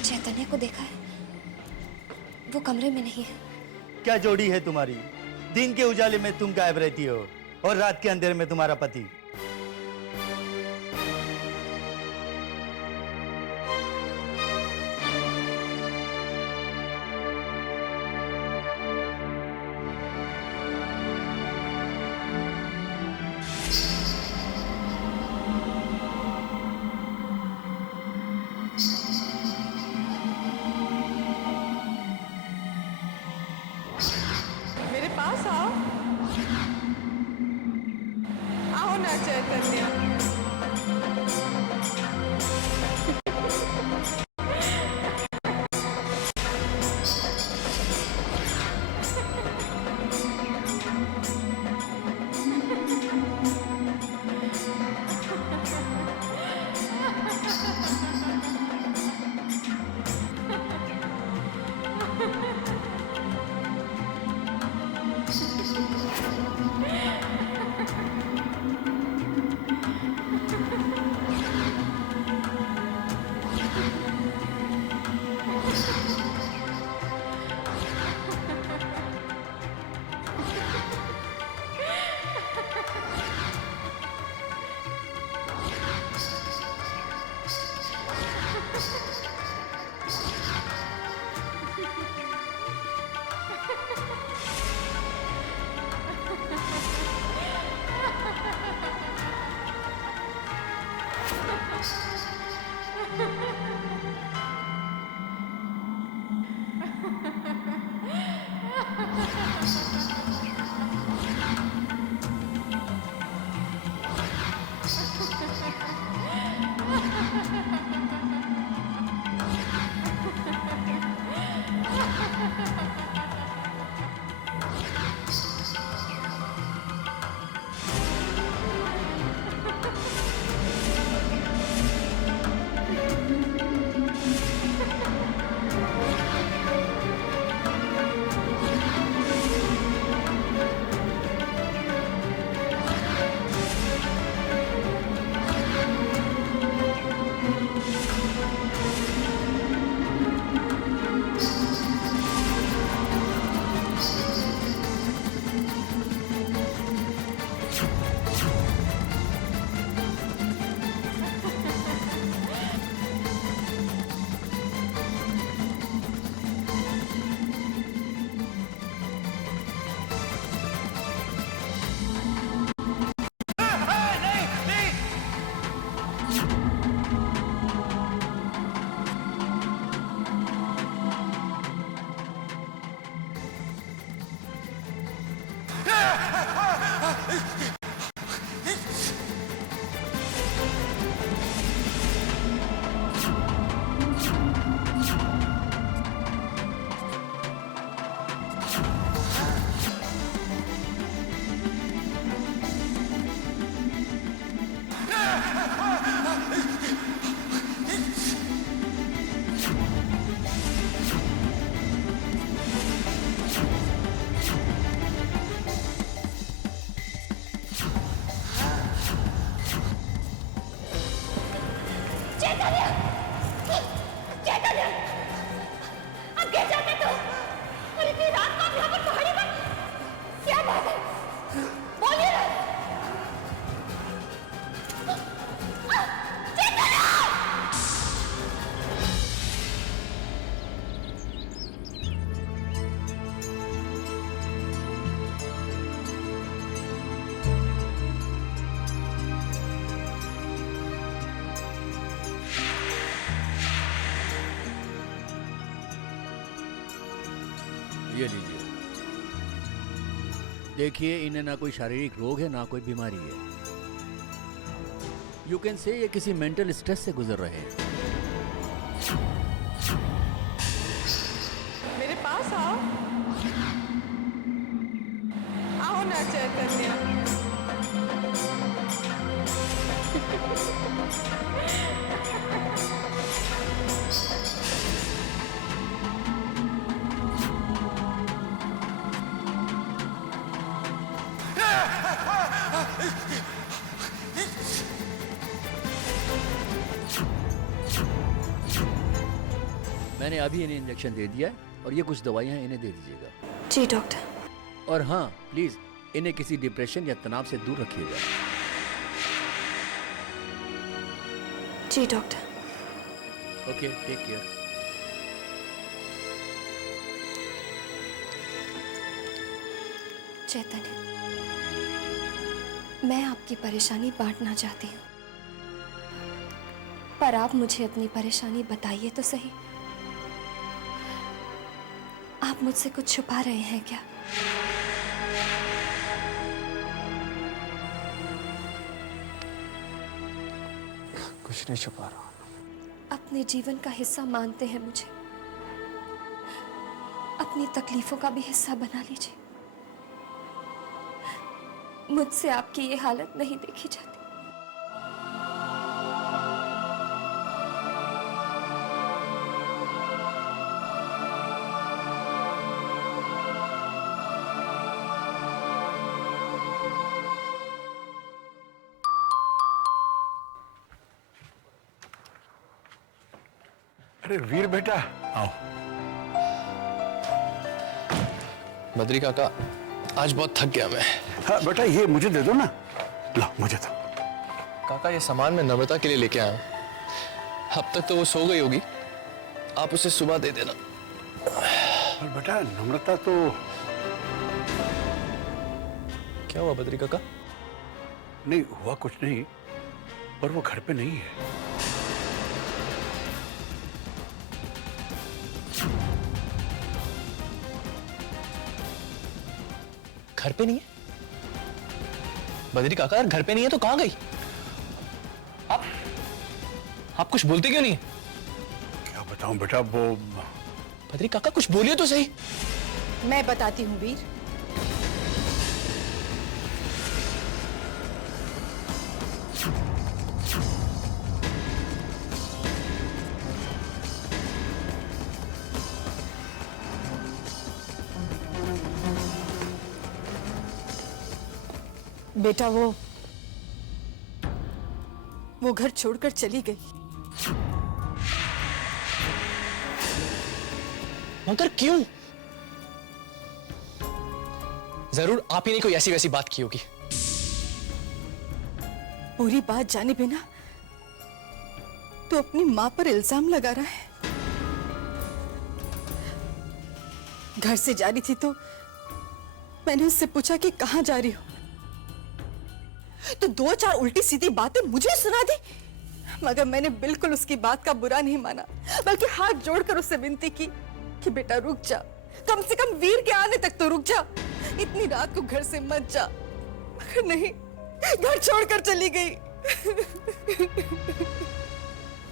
चैतन्य को देखा है? वो कमरे में नहीं है। क्या जोड़ी है तुम्हारी? दिन के उजाले में तुम गायब रहती हो और रात के अंधेरे में तुम्हारा पति। मेरे पास आओ, आओ ना चैतन्य। ये लीजिए। देखिए, इन्हें ना कोई शारीरिक रोग है ना कोई बीमारी है। यू कैन से ये किसी मेंटल स्ट्रेस से गुजर रहे हैं। मेरे पास आओ। आओ ना चैतन्य। मैंने अभी इन्हें इंजेक्शन दे दिया है और ये कुछ दवाइयाँ इन्हें दे दीजिएगा। जी डॉक्टर। और हाँ, प्लीज इन्हें किसी डिप्रेशन या तनाव से दूर रखिएगा। जी doctor. Okay, take care. Chaitanya, मैं आपकी परेशानी बांटना चाहती हूँ, पर आप मुझे अपनी परेशानी बताइए तो सही। आप मुझसे कुछ छुपा रहे हैं क्या? कुछ नहीं छुपा रहा। अपने जीवन का हिस्सा मानते हैं मुझे, अपनी तकलीफों का भी हिस्सा बना लीजिए। मुझसे आपकी ये हालत नहीं देखी जाती। अरे वीर बेटा, आओ। बद्री काका, आज बहुत थक गया मैं। हाँ बेटा, ये मुझे दे दो ना। लो, मुझे दो। काका, ये सामान मैं नम्रता के लिए लेके आया हूँ। अब तक तो वो सो गई होगी, आप उसे सुबह दे देना। पर बेटा, नम्रता तो... क्या हुआ बद्री काका? नहीं हुआ कुछ नहीं, पर वो घर पे नहीं है। घर पे नहीं है? बद्री काका, घर पे नहीं है तो कहां गई? आप कुछ बोलते क्यों नहीं? क्या बताऊं बेटा, वो... बद्री काका, कुछ बोलिए तो सही। मैं बताती हूँ वीर। बेटा, वो घर छोड़कर चली गई। मगर क्यों? जरूर आप ही ने कोई ऐसी वैसी बात की होगी। पूरी बात जाने बिना तो अपनी मां पर इल्जाम लगा रहा है। घर से जा रही थी तो मैंने उससे पूछा कि कहां जा रही हो, तो 2-4 उल्टी सीधी बातें मुझे सुना दी। मगर मैंने बिल्कुल उसकी बात का बुरा नहीं माना, बल्कि हाथ जोड़कर उससे विनती की कि बेटा रुक जा, कम से कम वीर के आने तक तो रुक जा, इतनी रात को घर से मत जा। मगर नहीं, घर छोड़कर चली गई।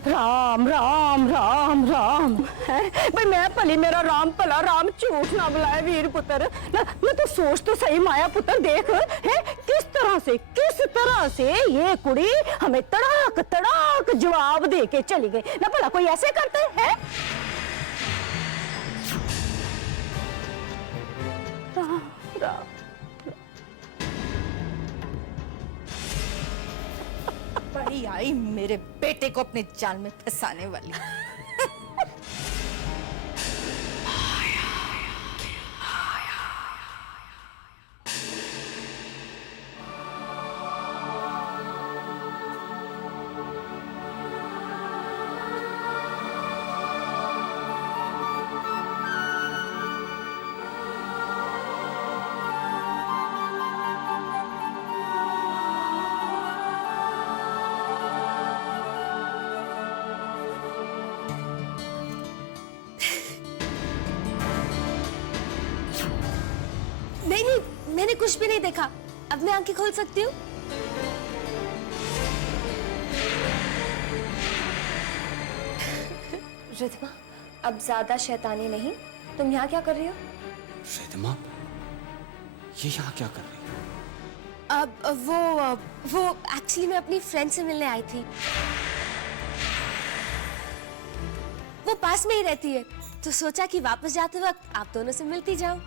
राम राम राम राम है भाई, मैं भली मेरा राम भला, राम झूठ ना बुलाए वीर पुत्र। मैं तो सोच तो सही माया पुत्र, देख है किस तरह से ये कुड़ी हमें तड़ाक तड़ाक जवाब दे के चली गई ना। भला कोई ऐसे करते हैं? राम राम बड़ी आई मेरे बेटे को अपने जाल में फंसाने वाली। नहीं नहीं, मैंने कुछ भी नहीं देखा। अब मैं आंखें खोल सकती हूँ? रिद्धिमा, अब ज्यादा शैतानी नहीं। तुम यहाँ क्या कर रही हो? रिद्धिमा, ये यहाँ क्या कर रही है? अब वो एक्चुअली मैं अपनी फ्रेंड से मिलने आई थी। वो पास में ही रहती है, तो सोचा कि वापस जाते वक्त आप दोनों से मिलती जाऊं।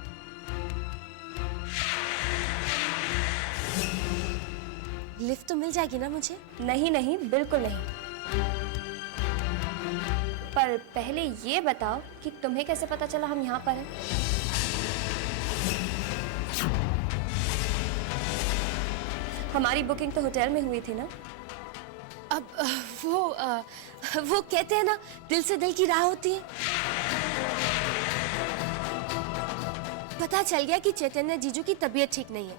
लिफ्ट तो मिल जाएगी ना मुझे? नहीं नहीं, बिल्कुल नहीं। पर पहले ये बताओ कि तुम्हें कैसे पता चला हम यहाँ पर हैं? हमारी बुकिंग तो होटल में हुई थी ना। अब वो कहते हैं ना, दिल से दिल की राह होती है। पता चल गया कि चैतन्य जीजू की तबीयत ठीक नहीं है,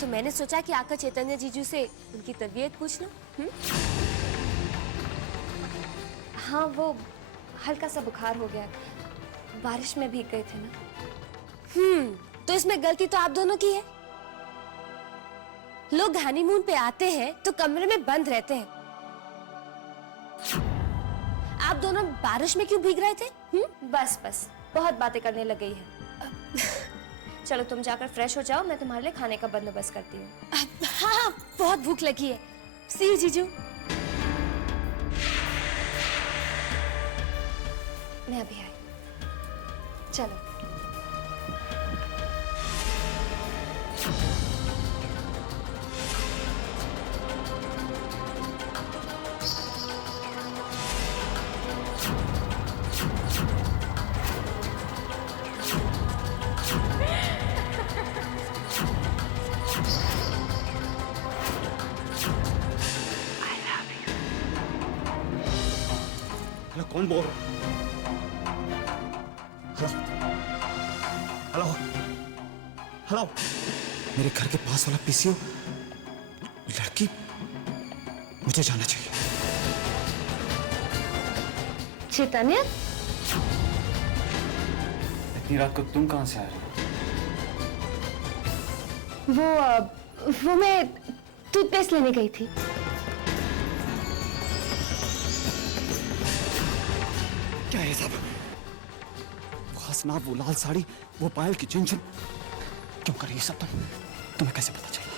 तो मैंने सोचा कि आकर चैतन्य जीजू से उनकी तबीयत पूछ लो। हाँ, वो हल्का सा बुखार हो गया, बारिश में भीग गए थे ना। तो इसमें गलती तो आप दोनों की है। लोग हनीमून पे आते हैं तो कमरे में बंद रहते हैं। आप दोनों बारिश में क्यों भीग रहे थे? बस बस, बहुत बातें करने लग गई है। चलो तुम जाकर फ्रेश हो जाओ, मैं तुम्हारे लिए खाने का बंदोबस्त करती हूँ। हाँ, बहुत भूख लगी है। सी यू जीजू। मैं अभी आई। चलो। कौन बोल रहा? हेलो हेलो, मेरे घर के पास वाला पीसीओ लड़की, मुझे जाना चाहिए। चैतन्य, इतनी रात को तुम कहां से आ रही हो? वो मैं टूथपेस्ट लेने गई थी। क्या है सब? वो हसना, वो लाल साड़ी, वो पायल की झुनझुन, क्यों कर ये सब? तुम्हें कैसे पता चला?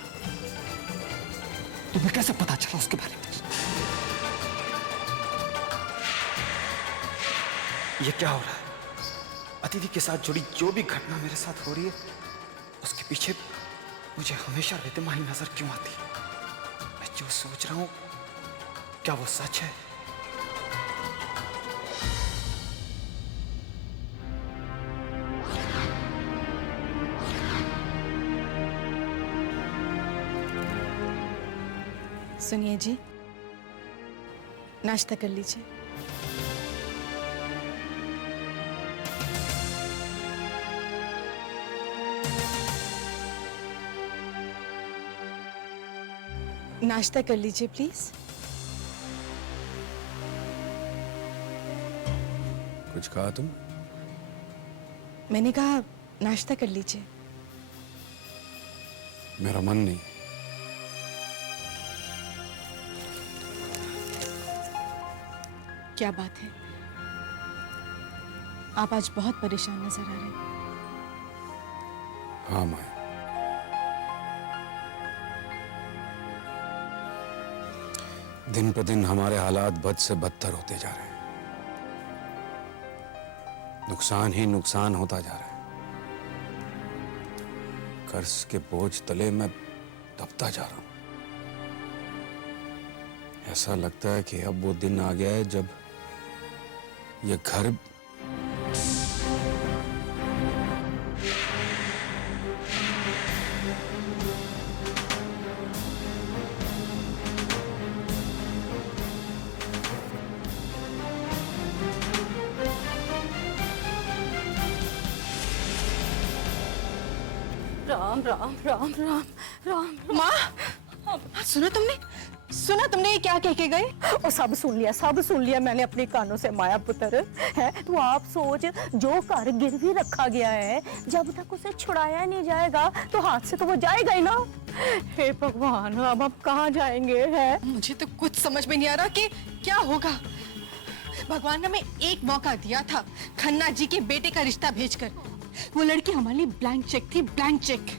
तुम्हें कैसे पता चला उसके बारे में? ये क्या हो रहा है? अतिथि के साथ जुड़ी जो भी घटना मेरे साथ हो रही है, उसके पीछे मुझे हमेशा रिद्धिमा ही नजर क्यों आती है? मैं जो सोच रहा हूं, क्या वो सच है? सुनिए जी, नाश्ता कर लीजिए। नाश्ता कर लीजिए प्लीज। कुछ कहा तुम? मैंने कहा नाश्ता कर लीजिए। मेरा मन नहीं। क्या बात है, आप आज बहुत परेशान नजर आ रहे हैं। हाँ माया, दिन पर दिन हमारे हालात बद से बदतर होते जा रहे हैं। नुकसान ही नुकसान होता जा रहा है। कर्ज के बोझ तले मैं दबता जा रहा हूं। ऐसा लगता है कि अब वो दिन आ गया है जब ये घर राम राम राम राम राम। माँ, सुनो तुमने? सुना तुमने ये क्या कह के गए? और सब सुन लिया मैंने अपने कानों से माया पुत्र है। तो आप सोच, जो घर गिरवी रखा गया है जब तक उसे छुड़ाया नहीं जाएगा तो हाथ से तो वो जाएगा ही ना। हे भगवान, अब हम कहाँ जाएंगे? है मुझे तो कुछ समझ में नहीं आ रहा कि क्या होगा। भगवान ने हमें एक मौका दिया था खन्ना जी के बेटे का रिश्ता भेजकर। वो लड़की हमारे लिए ब्लैंक चेक थी, ब्लैंक चेक।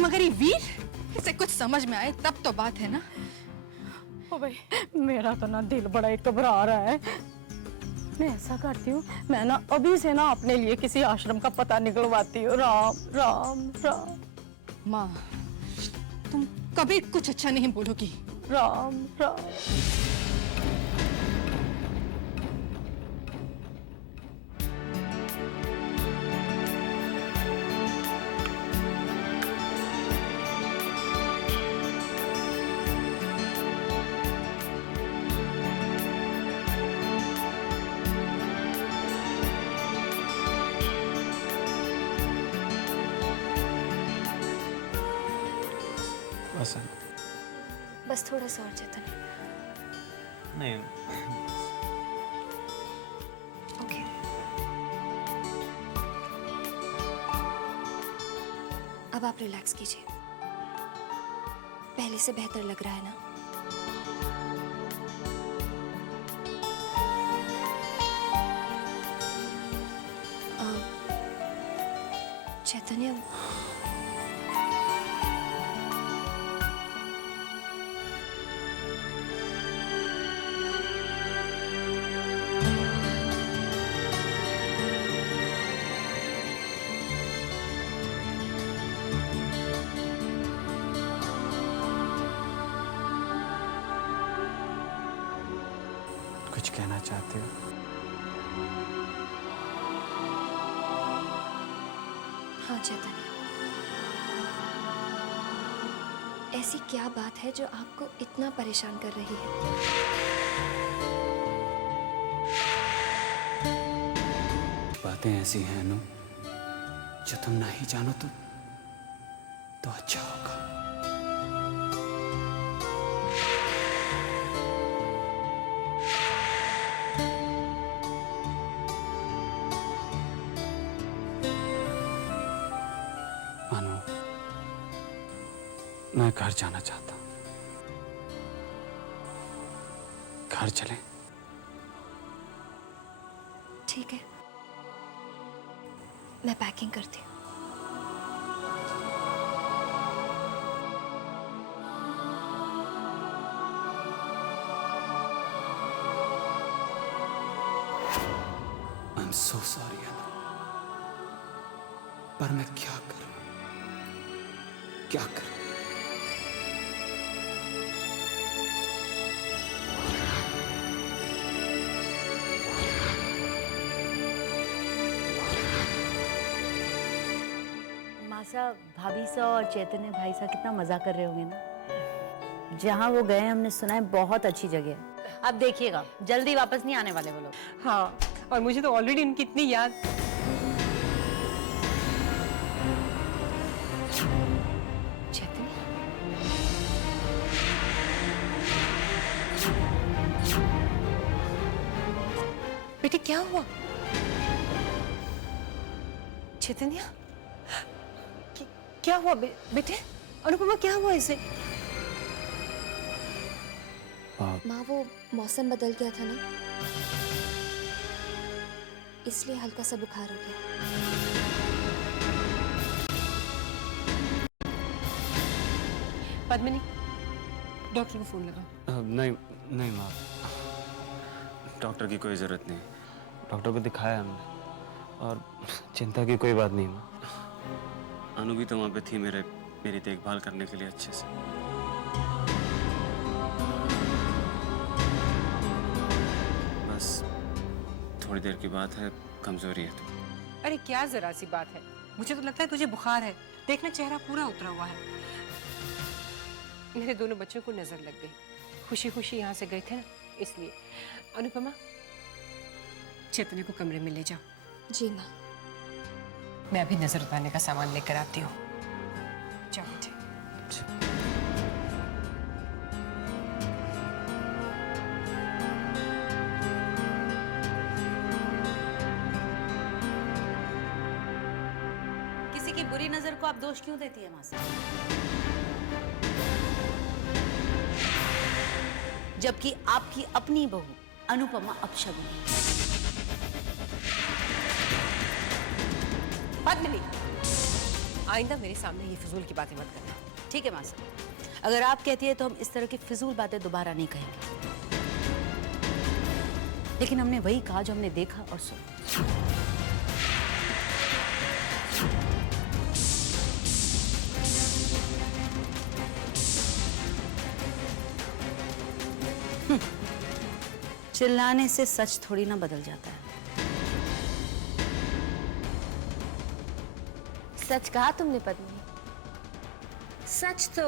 मगर ये वीर, इसे कुछ समझ में आए तब तो बात है ना। ओ भाई, मेरा तो ना दिल बड़ा ही घबरा रहा है। मैं ऐसा करती हूँ, मैं ना अभी से ना अपने लिए किसी आश्रम का पता निकलवाती हूँ। राम राम राम। माँ, तुम कभी कुछ अच्छा नहीं बोलोगी। राम राम। बस थोड़ा सा और चेतन। नहीं। ओके। अब आप रिलैक्स कीजिए। पहले से बेहतर लग रहा है ना? चैतन्य, कुछ कहना चाहते हो? हाँ चैतन्य, ऐसी क्या बात है जो आपको इतना परेशान कर रही है? बातें ऐसी हैं अनु, जो तुम नहीं जानो तो अच्छा होगा। अनु, मैं घर जाना चाहता हूँ। घर चलें? ठीक है, मैं पैकिंग करती हूँ। I'm so sorry अनु, पर मैं क्या करूं? क्या करूं? मासा, भाभी सा और चैतन्य भाई सा कितना मजा कर रहे होंगे ना। जहाँ वो गए हमने सुना है बहुत अच्छी जगह है। अब देखिएगा जल्दी वापस नहीं आने वाले वो लोग। हाँ, और मुझे तो ऑलरेडी उनकी इतनी याद। बेटे क्या हुआ? चैतन्य, क्या हुआ बेटे? अनुपमा क्या हुआ इसे? माँ, वो मौसम बदल गया था ना, इसलिए हल्का सा बुखार हो गया। पद्मिनी, डॉक्टर को फोन लगा। नहीं नहीं माँ, डॉक्टर की कोई ज़रूरत नहीं। डॉक्टर को दिखाया हमने और चिंता की कोई बात नहीं माँ। अनु भी तो वहाँ पे थी मेरी देखभाल करने के लिए अच्छे से। बस थोड़ी देर की बात है, कमजोरी है तो। अरे क्या जरा सी बात है, मुझे तो लगता है तुझे बुखार है। देखना चेहरा पूरा उतरा हुआ है। मेरे दोनों बच्चों को नजर लग गई, खुशी खुशी यहाँ से गए थे ना, इसलिए। अनुपमा, चैतन्य को कमरे में ले जाओ। जी माँ। मैं अभी नजर उतारने का सामान लेकर आती हूँ। जाओ बेटे। किसी की बुरी नजर को आप दोष क्यों देती है मासी? जबकि आपकी अपनी बहू अनुपमा अपशगुन है। पद्मिनी, आइंदा मेरे सामने ये फिजूल की बातें मत करना। ठीक है मासी, अगर आप कहती है तो हम इस तरह की फिजूल बातें दोबारा नहीं कहेंगे। लेकिन हमने वही कहा जो हमने देखा और सुना। चिल्लाने से सच थोड़ी ना बदल जाता है। सच कहा तुमने पद्मिनी, सच तो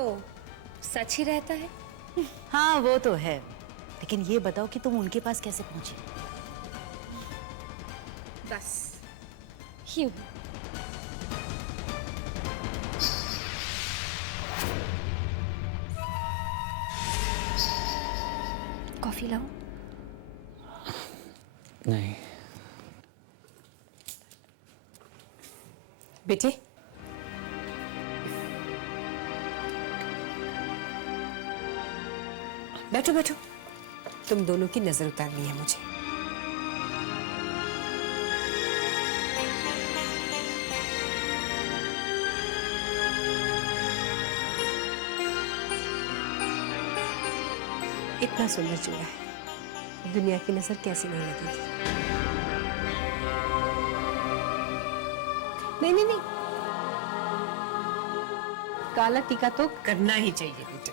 सच ही रहता है। हाँ वो तो है, लेकिन ये बताओ कि तुम उनके पास कैसे पहुंची? बस यूं। कॉफी लाऊं? नहीं। बेटे, बैठो बैठो, तुम दोनों की नजर उतारनी है मुझे। इतना सुंदर चूड़ा है, दुनिया की नजर कैसी नहीं लगेगी। नहीं नहीं नहीं, काला टीका तो करना ही चाहिए बेटे।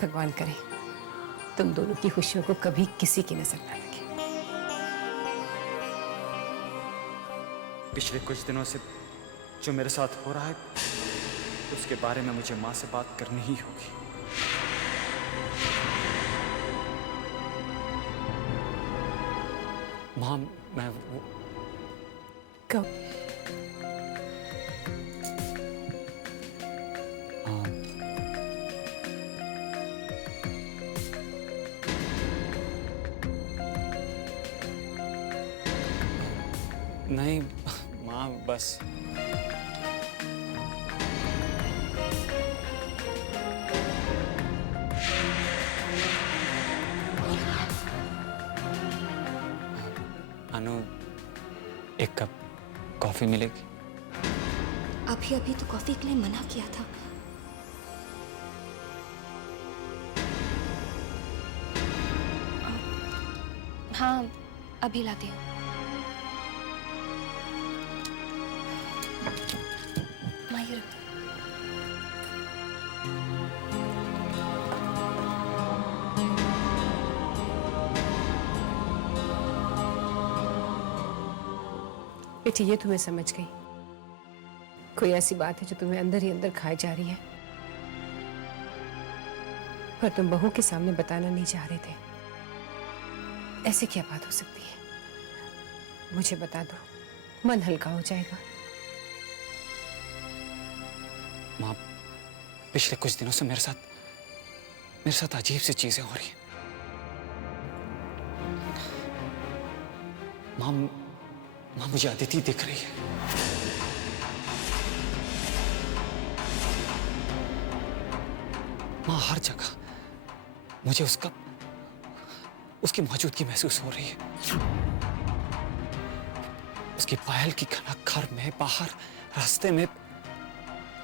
भगवान करे तुम दोनों की खुशियों को कभी किसी की नजर ना लगे। पिछले कुछ दिनों से जो मेरे साथ हो रहा है उसके बारे में मुझे माँ से बात करनी ही होगी। माँ, मैं वो कब? नहीं माँ, बस अनु, एक कप कॉफी मिलेगी? अभी अभी तो कॉफी के लिए मना किया था। हाँ अभी लाती हूँ। माहिर, बेटी ये तुम्हें समझ गई, कोई ऐसी बात है जो तुम्हें अंदर ही अंदर खाई जा रही है, पर तुम बहू के सामने बताना नहीं चाह रहे थे। ऐसे क्या बात हो सकती है? मुझे बता दो, मन हल्का हो जाएगा। माँ, पिछले कुछ दिनों से मेरे साथ अजीब सी चीजें हो रही हैं। माँ मुझे अदिति दिख रही है। माँ, हर जगह मुझे उसकी मौजूदगी महसूस हो रही है। उसकी पायल की खनक घर में, बाहर, रास्ते में,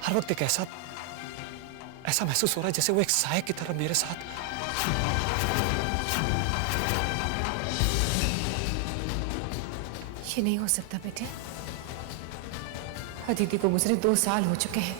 हर वक्त एक ऐसा महसूस हो रहा है जैसे वो एक साए की तरह मेरे साथ। ये नहीं हो सकता बेटे, अदिति को गुजरे 2 साल हो चुके हैं।